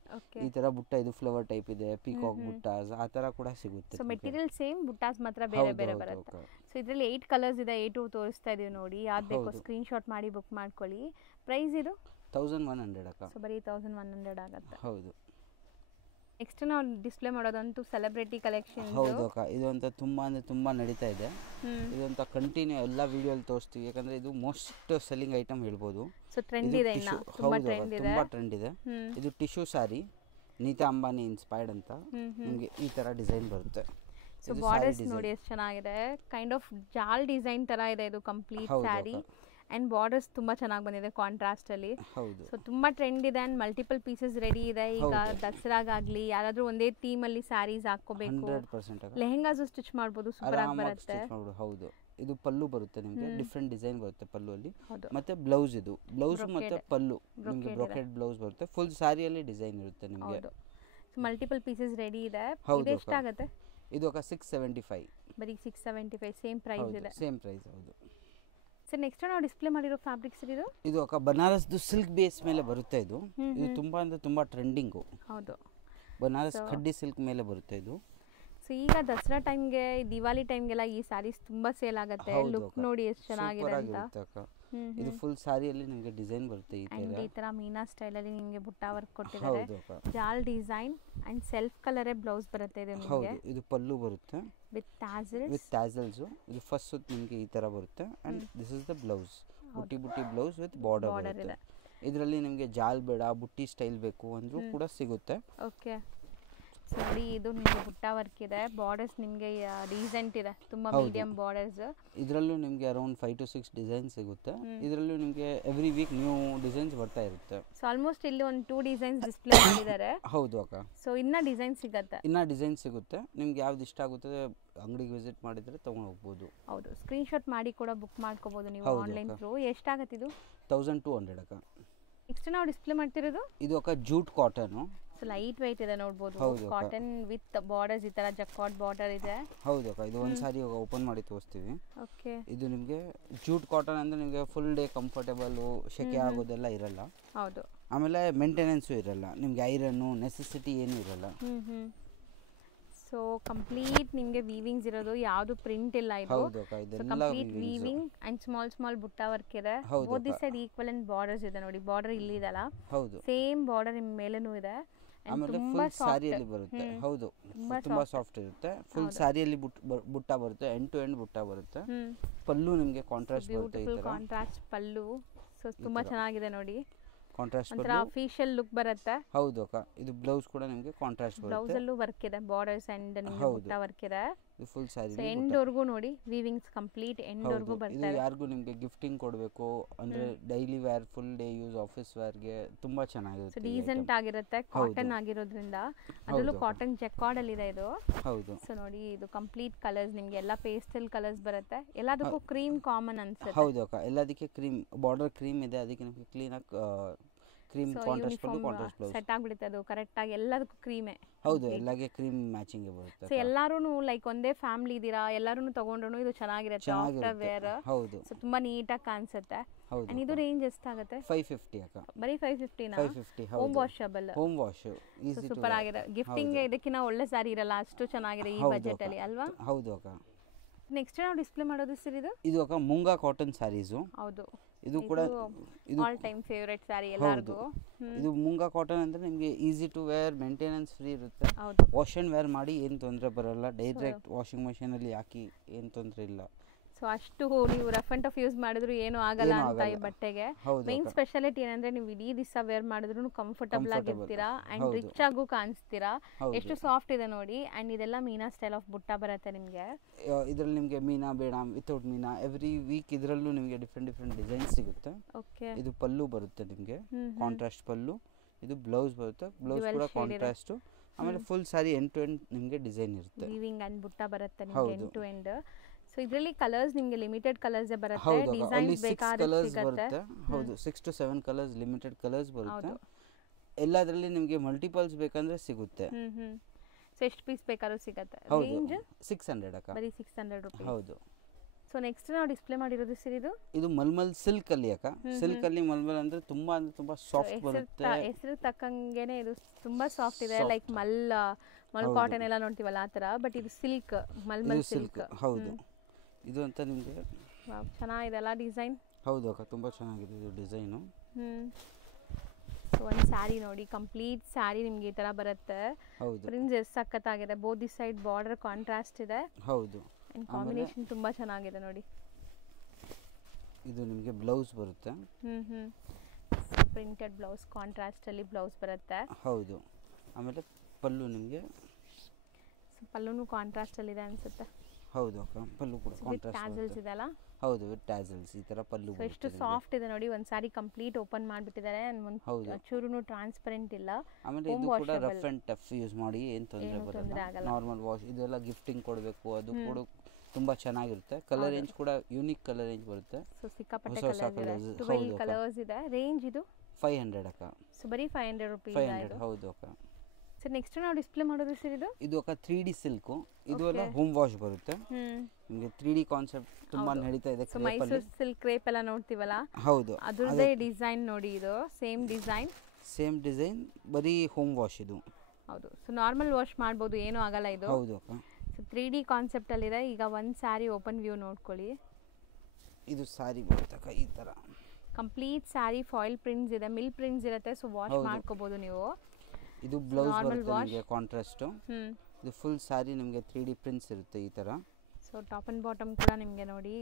ಈ ತರ ಬುಟ್ಟ, ಇದು ಫ್ಲವರ್ ಟೈಪ್ ಇದೆ, ಪೀಕಾಕ್ ಬುಟ್ಟಾಸ್ ಆ ತರ ಕೂಡ ಸಿಗುತ್ತೆ. ಸೊ ಮೆಟೀರಿಯಲ್ ಸೇಮ್, ಬುಟ್ಟಾಸ್ ಮಾತ್ರ ಬೇರೆ ಬೇರೆ ಬರುತ್ತೆ. ಸೊ ಇದರಲ್ಲಿ 8 ಕಲರ್ಸ್ ಇದೆ, 8 ತೋರಿಸ್ತಾ ಇದೀವಿ ನೋಡಿ. ಯಾವ್ದು ಬೇಕು ಸ್ಕ್ರೀನ್ ಶಾಟ್ ಮಾಡಿ ಬುಕ್ ಮಾಡ್ಕೊಳ್ಳಿ. ಪ್ರೈಸ್ ಇದು 1100 ಅಕ್ಕ. ಸೊ ಬರೀ 1100 ಆಗುತ್ತೆ. ಹೌದು. ನೆಕ್ಸ್ಟ್ ನಾವು ಡಿಸ್ಪ್ಲೇ ಮಾಡೋದಂತೂ ಸೆಲೆಬ್ರಿಟಿ ಕಲೆಕ್ಷನ್. ಹೌದು ಅಕ್ಕ. ಇದು ಅಂತ ತುಂಬಾ ನಡೀತಾ ಇದೆ. ಇದಂತ ಕಂಟಿನ್ಯೂ ಎಲ್ಲ ವಿಡಿಯೋಲಿ ತೋರಿಸ್ತೀವಿ, ಯಾಕಂದ್ರೆ ಇದು ಮೋಸ್ಟ್ ಸೆಲ್ಲಿಂಗ್ ಐಟಮ್ ಹೇಳ್ಬೋದು. ಸೊ ಟ್ರೆಂಡ್ ಇದೆ, ತುಂಬಾ ಟ್ರೆಂಡ್ ಇದೆ. ಇದು ಟಿಶ್ಯೂ ಸಾರಿ, ನೀತಾ ಅಂಬಾನಿ ಇನ್ಸ್ಪೈರ್ಡ್ ಅಂತ. ನಿಮಗೆ ಈ ತರ ಡಿಸೈನ್ ಬರುತ್ತೆ. ಸೊ ಬಾರ್ಡರ್ಸ್ ನೋಡಿ ಎಷ್ಟು ಚೆನ್ನಾಗಿದೆ, ಕೈಂಡ್ ಆಫ್ ಜಾಲ್ ಡಿಸೈನ್ ತರ ಇದೆ ಇದು ಕಂಪ್ಲೀಟ್ ಸ್ಯಾರಿ. ಅಂಡ್ ಬಾರ್ಡರ್ಸ್ ತುಂಬಾ ಚೆನ್ನಾಗಿ ಬಂದಿದೆ ಕಾಂಟ್ರಾಸ್ಟ್ ಅಲ್ಲಿ. ಸೊ ತುಂಬಾ ಟ್ರೆಂಡ್ ಇದೆ. ಅಂಡ್ ಮಲ್ಟಿಪಲ್ ಪೀಸಸ್ ರೆಡಿ ಇದೆ. ಈಗ ದಸರಾಗಾಗ್ಲಿ ಯಾರಾದ್ರೂ ಒಂದೇ ಥೀಮ್ ಅಲ್ಲಿ ಸ್ಯಾರೀಸ್ ಹಾಕೋಬೇಕು, ಲೆಹೆಂಗಾಸ್ ಸ್ಟಿಚ್ ಮಾಡಬಹುದು, ಸೂಪರ್ ಆಗಿ ಬರುತ್ತೆ. ಹೌದು. ಇದು ಪಲ್ಲು ಬರುತ್ತೆ ನಿಮಗೆ, ಡಿಫ್ರೆಂಟ್ ಡಿಸೈನ್ ಬರುತ್ತೆ ಪಲ್ಲು ಅಲ್ಲಿ. ಮತ್ತೆ ಬ್ಲೌಸ್, ಇದು ಬ್ಲೌಸ್ ಮತ್ತೆ ಪಲ್ಲು ನಿಮಗೆ ಬ್ರೊಕೆಟ್ ಬ್ಲೌಸ್ ಬರುತ್ತೆ. ಫುಲ್ ಸ್ಯಾರಿಯಲ್ಲಿ ಡಿಸೈನ್ ಇರುತ್ತೆ ನಿಮಗೆ. ಮಲ್ಟಿಪಲ್ ಪೀಸಸ್ ರೆಡಿ ಇದೆ. ಇದು ಎಷ್ಟಾಗುತ್ತೆ? ಇದು 675. ಬರೀ 675. ಸೇಮ್ ಪ್ರೈಸ್ ಇದೆ. Same price. ಹೌದು. ಸರ್ ನೆಕ್ಸ್ಟ್ ನಾವು ಡಿಸ್ಪ್ಲೇ ಮಾಡಿರೋ ಫ್ಯಾಬ್ರಿಕ್ಸ್ ಇದು ಇದು ಅಕ್ಕ ಬನಾರಸ್ದು ಸಿಲ್ಕ್ ಬೇಸ್ ಮೇಲೆ ಬರುತ್ತೆ ಇದು. ಇದು ತುಂಬ ಅಂದರೆ ತುಂಬ ಟ್ರೆಂಡಿಂಗು. ಹೌದು, ಬನಾರಸ್ ಖಡ್ಡಿ ಸಿಲ್ಕ್ ಮೇಲೆ ಬರುತ್ತೆ ಇದು. ಸೊ ಈಗ ದಸರಾ ಟೈಮ್ಗೆ, ದಿವಾಲಿ ಟೈಮ್ಗೆಲ್ಲ ಈ ಸ್ಯಾರೀಸ್ ತುಂಬಾ ಸೇಲ್ ಆಗುತ್ತೆ. ಲುಕ್ ನೋಡಿ ಎಷ್ಟು ಚೆನ್ನಾಗಿದೆ ಅಂತ. ಇದು ಫುಲ್ ಸಾರಿಯಲ್ಲಿ ನಿಮಗೆ ಡಿಸೈನ್ ಬರುತ್ತೆ ಈ ತರ ಮೀನಾ ಸ್ಟೈಲ್ ಅಲ್ಲಿ ನಿಮಗೆ ಬುಟ್ಟ ವರ್ಕ್ ಕೊಟ್ಟಿದ್ದಾರೆ. ಜಾಲ್ design and self colour blouse ಬರುತ್ತೆ ಇದು ನಿಮಗೆ. ಇದು ಪಲ್ಲು ಬರುತ್ತೆ ವಿತ್ ಟ್ಯಾಸಲ್ಸ್. ಇದು ಫಸ್ಟ್ ಸುತ್ತ ನಿಮಗೆ ಈ ತರ ಬರುತ್ತೆ and this is the blouse. ಬುಟ್ಟಿ ಬ್ಲೌಸ್ ವಿತ್ ಬಾರ್ಡರ್ ಬರುತ್ತೆ. ಇದರಲ್ಲಿ ನಿಮಗೆ ಜಾಲ್ ಬೇಡ, ಬುಟ್ಟಿ ಸ್ಟೈಲ್ ಬೇಕು ಅಂದ್ರೂ ಕೂಡ ಸಿಗುತ್ತೆ. ಓಕೆ, ಸೊ ನೋಡಿ ಇದು ನಿಮಗೆ ಬುಟ್ಟ ವರ್ಕ್ ಇದೆ. ಬಾರ್ಡರ್ಸ್ ನಿಮಗೆ ಡೀಸೆಂಟ್ ಇದೆ, ತುಂಬಾ ಮೀಡಿಯಂ ಬಾರ್ಡರ್ಸ್. ಇದರಲ್ಲೂ ನಿಮಗೆ ಅರೌಂಡ್ 5 to 6 ಡಿಸೈನ್ ಸಿಗುತ್ತೆ. ಇದರಲ್ಲೂ ನಿಮಗೆ ಎವ್ರಿ ವೀಕ್ ನ್ಯೂ ಡಿಸೈನ್ಸ್ ಬರ್ತಾ ಇರುತ್ತೆ. ಸೊ ಆಲ್ಮೋಸ್ಟ್ ಇಲ್ಲಿ ಒಂದು 2 ಡಿಸೈನ್ಸ್ ಡಿಸ್ಪ್ಲೇ ಮಾಡಿದ್ದಾರೆ. ಹೌದು ಅಕ್ಕ. ಸೊ ಇನ್ನ ಡಿಸೈನ್ ಸಿಗುತ್ತೆ. ನಿಮ್ಗೆ ಯಾವ್ದು ಇಷ್ಟ ಆಗುತ್ತದೆ ಅಂಗಡಿಗೆ ವಿಸಿಟ್ ಮಾಡಿದ್ರೆ ತಗೊಂಡು ಹೋಗ್ಬೋದು. ಹೌದು, ಸ್ಕ್ರೀನ್ ಶಾಟ್ ಮಾಡಿ ಕೂಡ ಬುಕ್ ಮಾಡ್ಕೋಬಹುದು ನೀವು ಆನ್ಲೈನ್ ಥ್ರೂ. ಎಷ್ಟಾಗುತ್ತೆ ಇದು? 1200 ಅಕ್ಕ. ನೆಕ್ಸ್ಟ್ ನಾವು ಡಿಸ್ಪ್ಲೇ ಮಾಡ್ತಿರೋದು ಇದು ಅಕ್ಕ jute cotton. So light white ಇದೆ ನೋಡಬಹುದು. ಕಾಟನ್ ವಿತ್ ಬಾರ್ಡರ್ಸ್, ಈ ತರ ಜಕಾರ್ಡ್ ಬಾರ್ಡರ್ ಇದೆ. ಹೌದು ಅಕ್ಕ. ಇದು ಒಂದು ಸಾರಿ ಓಪನ್ ಮಾಡಿ ತೋರಿಸ್ತೀವಿ. ಓಕೆ, ಇದು ನಿಮಗೆ ಜೂಟ್ ಕಾಟನ್ ಅಂದ್ರೆ ನಿಮಗೆ ಫುಲ್ ಡೇ ಕಂಫರ್ಟೇಬಲ್, ಸೆಕೆ ಆಗೋದೆಲ್ಲ ಇರಲ್ಲ. ಹೌದು, ಆಮೇಲೆ ಮೇಂಟೆನೆನ್ಸು ಇರಲ್ಲ ನಿಮಗೆ, ಐರನ್ನು ನೆಸೆಸಿಟಿ ಏನು ಇರಲ್ಲ. ಸೊ ಕಂಪ್ಲೀಟ್ ನಿಮಗೆ ವೀವಿಂಗ್ಸ್ ಇರೋದು, ಯಾವುದು ಪ್ರಿಂಟ್ ಇಲ್ಲ ಇದು. ಹೌದು ಅಕ್ಕ. ಇದೆಲ್ಲ ಕಂಪ್ಲೀಟ್ ವೀವಿಂಗ್ ಅಂಡ್ ಸ್ಮಾಲ್ ಬುಟ್ಟ ವರ್ಕ್ ಇದೆ. Both the side equivalent borders ಇದೆ ನೋಡಿ. ಬಾರ್ಡರ್ ಇಲ್ಲಿ ಇದಲ್ಲ, ಹೌದು ಸೇಮ್ ಬಾರ್ಡರ್ ನಿಮ್ಮ ಮೇಲೇನೂ ಇದೆ. ಆಮೇಲೆ ಫುಲ್ ಸಾರಿಯಲ್ಲಿ ಬರುತ್ತೆ. ಹೌದು, ತುಂಬಾ ಸಾಫ್ಟ್ ಇರುತ್ತೆ. ಫುಲ್ ಸಾರಿಯಲ್ಲಿ ಬುಟ್ಟ ಬರುತ್ತೆ, ಎಂಡ್ ಟು ಎಂಡ್ ಬುಟ್ಟ ಬರುತ್ತೆ. ಪಲ್ಲು ನಿಮಗೆ ಕಾಂಟ್ರಾಸ್ಟ್ ಬರುತ್ತೆ. ಈ ತರ ಕಾಂಟ್ರಾಸ್ಟ್ ಪಲ್ಲು. ಸೊ ತುಂಬಾ ಚೆನ್ನಾಗಿದೆ ನೋಡಿ. ಕಾಂಟ್ರಾಸ್ಟ್ ಒಂಥರ ಅಫಿಷಿಯಲ್ ಲುಕ್ ಬರುತ್ತೆ. ಹೌದು ಅಕ್ಕ. ಇದು ಬ್ಲೌಸ್ ಕೂಡ ನಿಮಗೆ ಕಾಂಟ್ರಾಸ್ಟ್ ಬರುತ್ತೆ. ಬ್ಲೌಸ್ ಅಲ್ಲೂ ವರ್ಕ್ ಇದೆ, ಬಾರ್ಡರ್ಸ್ ಅಂಡ್ ನಿಮಗೆ ಬುಟ್ಟ ವರ್ಕ್ ಇದೆ. ಇದು ಫುಲ್ ಸಾರಿ ಎಂಡ್ ವರ್ಗೂ ನೋಡಿ, ವೀವಿಂಗ್ಸ್ ಕಂಪ್ಲೀಟ್ ಎಂಡ್ ವರ್ಗೂ ಬರುತ್ತೆ. ಇದು ಯಾರಿಗೂ ನಿಮಗೆ ಗಿಫ್ಟಿಂಗ್ ಕೊಡಬೇಕು ಅಂದ್ರೆ daily wear, full day use, office wear ಗೆ ತುಂಬಾ ಚೆನ್ನಾಗಿರುತ್ತೆ. ಡೀಸೆಂಟ್ ಆಗಿರುತ್ತೆ, ಕಾಟನ್ ಆಗಿರೋದ್ರಿಂದ. ಅದರಲ್ಲೂ ಕಾಟನ್ ಜಕಾರ್ಡ್ ಅಲ್ಲಿ ಇದೆ ಇದು. ಹೌದು. ಸೊ ನೋಡಿ ಇದು ಕಂಪ್ಲೀಟ್ ಕಲರ್ಸ್ ನಿಮಗೆ ಎಲ್ಲ ಪೇಸ್ಟಲ್ ಕಲರ್ಸ್ ಬರುತ್ತೆ. ಎಲ್ಲದಕ್ಕೂ ಕ್ರೀಮ್ ಕಾಮನ್ ಅನ್ಸುತ್ತೆ. ಹೌದು ಅಕ್ಕ. ಎಲ್ಲದಕ್ಕೆ ಕ್ರೀಮ್ ಬಾರ್ಡರ್ ಕ್ರೀಮ್ ಇದೆ, ಅದಕ್ಕೆ ನಿಮಗೆ ಕ್ಲೀನ್ ಆಗಿ ಕ್ರೀಮ್ ಕಾಂಟ್ರಾಸ್ಟ್ ಪಲ್ಲು, ಕಾಂಟ್ರಾಸ್ಟ್ ಬ್ಲೌಸ್ ಸೆಟ್ ಆಗ್ಬಿಡುತ್ತೆ. ಅದು ಕರೆಕ್ಟ್ ಆಗಿ ಎಲ್ಲದಕ್ಕೂ ಕ್ರೀಮೇ. ಹೌದು, ಎಲ್ಲಗೆ ಕ್ರೀಮ್ ಮ್ಯಾಚಿಂಗ್ ಬರುತ್ತೆ. ಸೊ ಎಲ್ಲಾರು ಲೈಕ್ ಒಂದೇ ಫ್ಯಾಮಿಲಿ ಇದೀರಾ, ಎಲ್ಲಾರು ತಗೊಂಡ್ರು ಇದು ಚೆನ್ನಾಗಿರುತ್ತೆ. After wear. ಹೌದು, ಸೊ ತುಂಬಾ ನೀಟಾಗಿ ಕಾಣಿಸುತ್ತೆ. ಹೌದು. ಇದು ರೇಂಜ್ ಎಷ್ಟಾಗುತ್ತೆ? 550 ಅಕ್ಕ. ಬರೀ 550 ನಾ? 550. Home washable. Home wash easy. Super ಆಗಿದೆ. ಗಿಫ್ಟಿಂಗ್ ಇದಕ್ಕಿಂತ ಒಳ್ಳೆ ಸಾರಿ ಇರಲ್ಲ, ಅಷ್ಟು ಚೆನ್ನಾಗಿದೆ ಈ ಬಜೆಟ್ ಅಲ್ಲಿ ಅಲ್ವಾ? ಹೌದು ಅಕ್ಕ. ನೆಕ್ಸ್ಟ್ ನಾವು ಡಿಸ್ಪ್ಲೇ ಮಾಡೋದು ಸರ್ ಇದು ಅಕ್ಕ ಮುಂಗಾ ಕಾಟನ್ ಸ್ಯಾರೀಸು. ಹೌದು, ಇದು ಕೂಡ ಆಲ್ ಟೈಮ್ ಫೇವರೇಟ್ ಸಾರಿ ಎಲ್ಲರಿಗೂ. ಇದು ಮುಂಗಾ ಕಾಟನ್ ಅಂದ್ರೆ ನಿಮಗೆ easy to wear, maintenance free ಇರುತ್ತೆ. ವಾಶ್ ಅಂಡ್ ವೇರ್ ಮಾಡಿ ಏನು ತೊಂದರೆ ಬರಲ್ಲ. ಡೈರೆಕ್ಟ್ ವಾಷಿಂಗ್ ಮಷೀನ್ ಅಲ್ಲಿ ಹಾಕಿ ಏನು ತೊಂದರೆ ಇಲ್ಲ. ಸೊ ಅಷ್ಟು ನೀವು ರಫ್ ಅಂಡ್ ಟಫ್ ಯೂಸ್ ಮಾಡಿದ್ರು ಏನು ಆಗಲ್ಲ ಅಂತ ಈ ಬಟ್ಟೆಗೆ. ಮೇನ್ ಸ್ಪೆಷಾಲಿಟಿ ಏನಂದ್ರೆ ನೀವು ಇಡೀ ದಿವಸ ವೇರ್ ಮಾಡಿದ್ರು ಕಂಫರ್ಟಬಲ್ ಆಗಿರ್ತೀರಾ ಅಂಡ್ ರಿಚ್ ಆಗು ಕಾಣಿಸ್ತೀರಾ. ಎಷ್ಟು ಸಾಫ್ಟ್ ಇದೆ ನೋಡಿ. ಅಂಡ್ ಇದೆಲ್ಲ ಮೀನಾ ಸ್ಟೈಲ್ ಆಫ್ ಬುಟ್ಟ ಬರುತ್ತೆ ನಿಮಗೆ. ಇದರಲ್ಲಿ ನಿಮಗೆ ಮೀನಾ ಬೇಡ, ವಿತೌಟ್ ಮೀನಾ, ಎವ್ರಿ ವೀಕ್ ಇದರಲ್ಲೂ ನಿಮಗೆ ಡಿಫ್ರೆಂಟ್ ಡಿಸೈನ್ ಸಿಗುತ್ತೆ. ಓಕೆ, ಇದು ಪಲ್ಲು ಬರುತ್ತೆ ನಿಮಗೆ, ಕಾಂಟ್ರಾಸ್ಟ್ ಪಲ್ಲು. ಇದು ಬ್ಲೌಸ್ ಬರುತ್ತೆ, ಬ್ಲೌಸ್ ಕೂಡ ಕಾಂಟ್ರಾಸ್ಟ್. ಆಮೇಲೆ full sari end to end ನಿಮಗೆ ಡಿಸೈನ್ ಇರುತ್ತೆ. ವೀವಿಂಗ್ ಅಂಡ್ ಬುಟ್ಟ ಬರುತ್ತೆ ನಿಮಗೆ ಎಂಡ್ ಟು ಎಂಡ್. ಸೊ ಇದರಲ್ಲಿ ಕಲರ್ಸ್ ನಿಮಗೆ ಲಿಮಿಟೆಡ್ ಕಲರ್ಸ್ ಬರುತ್ತೆ. ಡಿಸೈನ್ಸ್ ಬೇಕಾದ್ರೆ ಸಿಗುತ್ತೆ. ಹೌದು, 6 to 7 ಕಲರ್ಸ್, ಲಿಮಿಟೆಡ್ ಕಲರ್ಸ್ ಬರುತ್ತೆ. ಎಲ್ಲದರಲ್ಲಿ ನಿಮಗೆ ಮಲ್ಟಿಪಲ್ಸ್ ಬೇಕಂದ್ರೆ ಸಿಗುತ್ತೆ. ಸೊ ಎಷ್ಟು ಪೀಸ್ ಬೇಕಾದ್ರೂ ಸಿಗುತ್ತೆ. ರೇಂಜ್ 600 ಅಕ್ಕ. ಬರೀ 600 ರೂಪಾಯಿ. ಹೌದು. ಸೊ ನೆಕ್ಸ್ಟ್ ನಾವು ಡಿಸ್ಪ್ಲೇ ಮಾಡಿರೋದು ಸರ್ ಇದು ಮಲ್ಮಲ್ ಸಿಲ್ಕ್ ಅಲ್ಲಿ ಅಕ್ಕ. ಸಿಲ್ಕ್ ಅಲ್ಲಿ ಮಲ್ಮಲ್ ಅಂದ್ರೆ ತುಂಬಾ ಸಾಫ್ಟ್ ಬರುತ್ತೆ. ಹೆಸರು ತಕ್ಕಂಗೆನೆ ಇದು ತುಂಬಾ ಸಾಫ್ಟ್ ಇದೆ. ಲೈಕ್ ಮಲ್ ಕಾಟನ್ ಎಲ್ಲ ನೋಡ್ತೀವಲ್ಲ ಆ ತರ, ಬಟ್ ಇದು ಸಿಲ್ಕ್, ಮಲ್ಮಲ್ ಸಿಲ್ಕ್. ಹೌದು. ಇದು ಅಂತ ನಿಮಗೆ ಚೆನ್ನಾಗಿದೆಲ್ಲ ಡಿಸೈನ್. ಹೌದು ಅಕ್ಕ, ತುಂಬಾ ಚೆನ್ನಾಗಿದೆ ಇದು ಡಿಸೈನು. ಸೊ ಒಂದು ಸ್ಯಾರಿ ನೋಡಿ, ಕಂಪ್ಲೀಟ್ ಸ್ಯಾರಿ ನಿಮ್ಗೆ ಈ ತರ ಬರುತ್ತೆ. ಹೌದು, ಪ್ರಿಂಟ್ಸ್ ಎಷ್ಟು ಸಖತ್ತಾಗಿದೆ. Both the side border contrast ಇದೆ. ಹೌದು, ಅಂಡ್ ಕಾಂಬಿನೇಷನ್ ತುಂಬಾ ಚೆನ್ನಾಗಿದೆ ನೋಡಿ. ಇದು ನಿಮಗೆ ಬ್ಲೌಸ್ ಬರುತ್ತೆ. ಪ್ರಿಂಟೆಡ್ ಬ್ಲೌಸ್, ಕಾಂಟ್ರಾಸ್ಟ್ ಅಲ್ಲಿ ಬ್ಲೌಸ್ ಬರುತ್ತೆ. ಹೌದು. ಆಮೇಲೆ ಪಲ್ಲು ನಿಮಗೆ, ಪಲ್ಲುನು ಕಾಂಟ್ರಾಸ್ಟ್ ಅಲ್ಲಿ ಇದೆ ಅನ್ಸುತ್ತೆ. ಹೌದು ಅಕ್ಕ, ಪಲ್ಲು ಕೂಡ ಕಾಂಟ್ರಾಸ್ಟ್ ಟ್ಯಾಸಲ್ಸ್ ಇದೆ ಅಲ್ಲ? ಹೌದು, ವಿತ್ ಟ್ಯಾಸಲ್ಸ್ ಈ ತರ ಪಲ್ಲು ಬರುತ್ತೆ. ಎಷ್ಟು ಸಾಫ್ಟ್ ಇದೆ ನೋಡಿ. ಒಂದು ಸಾರಿ ಕಂಪ್ಲೀಟ್ ಓಪನ್ ಮಾಡಿಬಿಟ್ಟಿದ್ದಾರೆ. ಒಂದು ಚೂರುನು ಟ್ರಾನ್ಸ್ಪರೆಂಟ್ ಇಲ್ಲ. ಆಮೇಲೆ ಇದು ಕೂಡ ರಫ್ ಅಂಡ್ ಟಫ್ ಯೂಸ್ ಮಾಡಿ ಏನು ತೊಂದರೆ ಬರಲ್ಲ. ನಾರ್ಮಲ್ ವಾಶ್, ಇದೆಲ್ಲ ಗಿಫ್ಟಿಂಗ್ ಕೊಡಬೇಕು, ಅದು ಕೂಡ ತುಂಬಾ ಚೆನ್ನಾಗಿರುತ್ತೆ. ಕಲರ್ ರೇಂಜ್ ಕೂಡ ಯೂನಿಕ್ ಕಲರ್ ರೇಂಜ್ ಬರುತ್ತೆ. ಸೊ ಸಿಕ್ಕಾಪಟ್ಟೆ ಕಲರ್ಸ್ ಇದೆ. 12 ಕಲರ್ಸ್ ಇದೆ. ರೇಂಜ್ ಇದು 500 ಅಕ್ಕ. ಸೊ ಬರೀ 500 ರೂಪಾಯಿ. 500. ಹೌದು ಅಕ್ಕ. ಸರ್ ನೆಕ್ಸ್ಟ್ ನಾವು ಡಿಸ್ಪ್ಲೇ ಮಾಡೋದು ಸರ್ ಇದು ಅಕ್ಕ 3D ಸಿಲ್ಕು. ಇದು ಎಲ್ಲ ಹೋಮ್ ವಾಶ್ ಬರುತ್ತೆ. ನಿಮಗೆ 3D ಕಾನ್ಸೆಪ್ಟ್ ತುಂಬಾ ನಡೀತಾ ಇದೆ ಕ್ರೇಪ್ ಅಲ್ಲಿ. ಮೈಸೂರು ಸಿಲ್ಕ್ ಕ್ರೇಪ್ ಎಲ್ಲ ನೋಡ್ತೀವಲ್ಲ, ಹೌದು, ಅದರದೇ ಡಿಸೈನ್ ನೋಡಿ. ಇದು ಸೇಮ್ ಡಿಸೈನ್ ಬರೀ ಹೋಮ್ ವಾಶ್ ಇದು. ಹೌದು, ಸೊ ನಾರ್ಮಲ್ ವಾಶ್ ಮಾಡ್ಬೋದು, ಏನೂ ಆಗಲ್ಲ ಇದು. ಹೌದು ಅಕ್ಕ. ಸೊ 3D ಕಾನ್ಸೆಪ್ಟ್ ಅಲ್ಲಿ ಇದೆ. ಈಗ ಒಂದು ಸ್ಯಾರಿ ಓಪನ್ ವ್ಯೂ ನೋಡ್ಕೊಳ್ಳಿ. ಇದು ಸ್ಯಾರಿ ಬರುತ್ತೆ ಅಕ್ಕ ಈ ತರ. ಕಂಪ್ಲೀಟ್ ಸ್ಯಾರಿ ಫಾಯಿಲ್ ಪ್ರಿಂಟ್ಸ್ ಇದೆ, ಮಿಲ್ ಪ್ರಿಂಟ್ಸ್ ಇರುತ್ತೆ. ಸೊ ವಾಶ್ ಮಾಡ್ಕೋಬಹುದು ನೀವು. ಇದು ಬ್ಲೌಸ್ ಬರುತ್ತೆ ನಿಮಗೆ ಕಾಂಟ್ರಾಸ್ಟ್. ಇದು ಫುಲ್ ಸ್ಯಾರಿ ನಿಮಗೆ 3D ಪ್ರಿಂಟ್ಸ್ ಇರುತ್ತೆ ಈ ತರ. ಸೊ ಟಾಪ್ ಅಂಡ್ ಬಾಟಮ್ ಕೂಡ ನಿಮಗೆ ನೋಡಿ,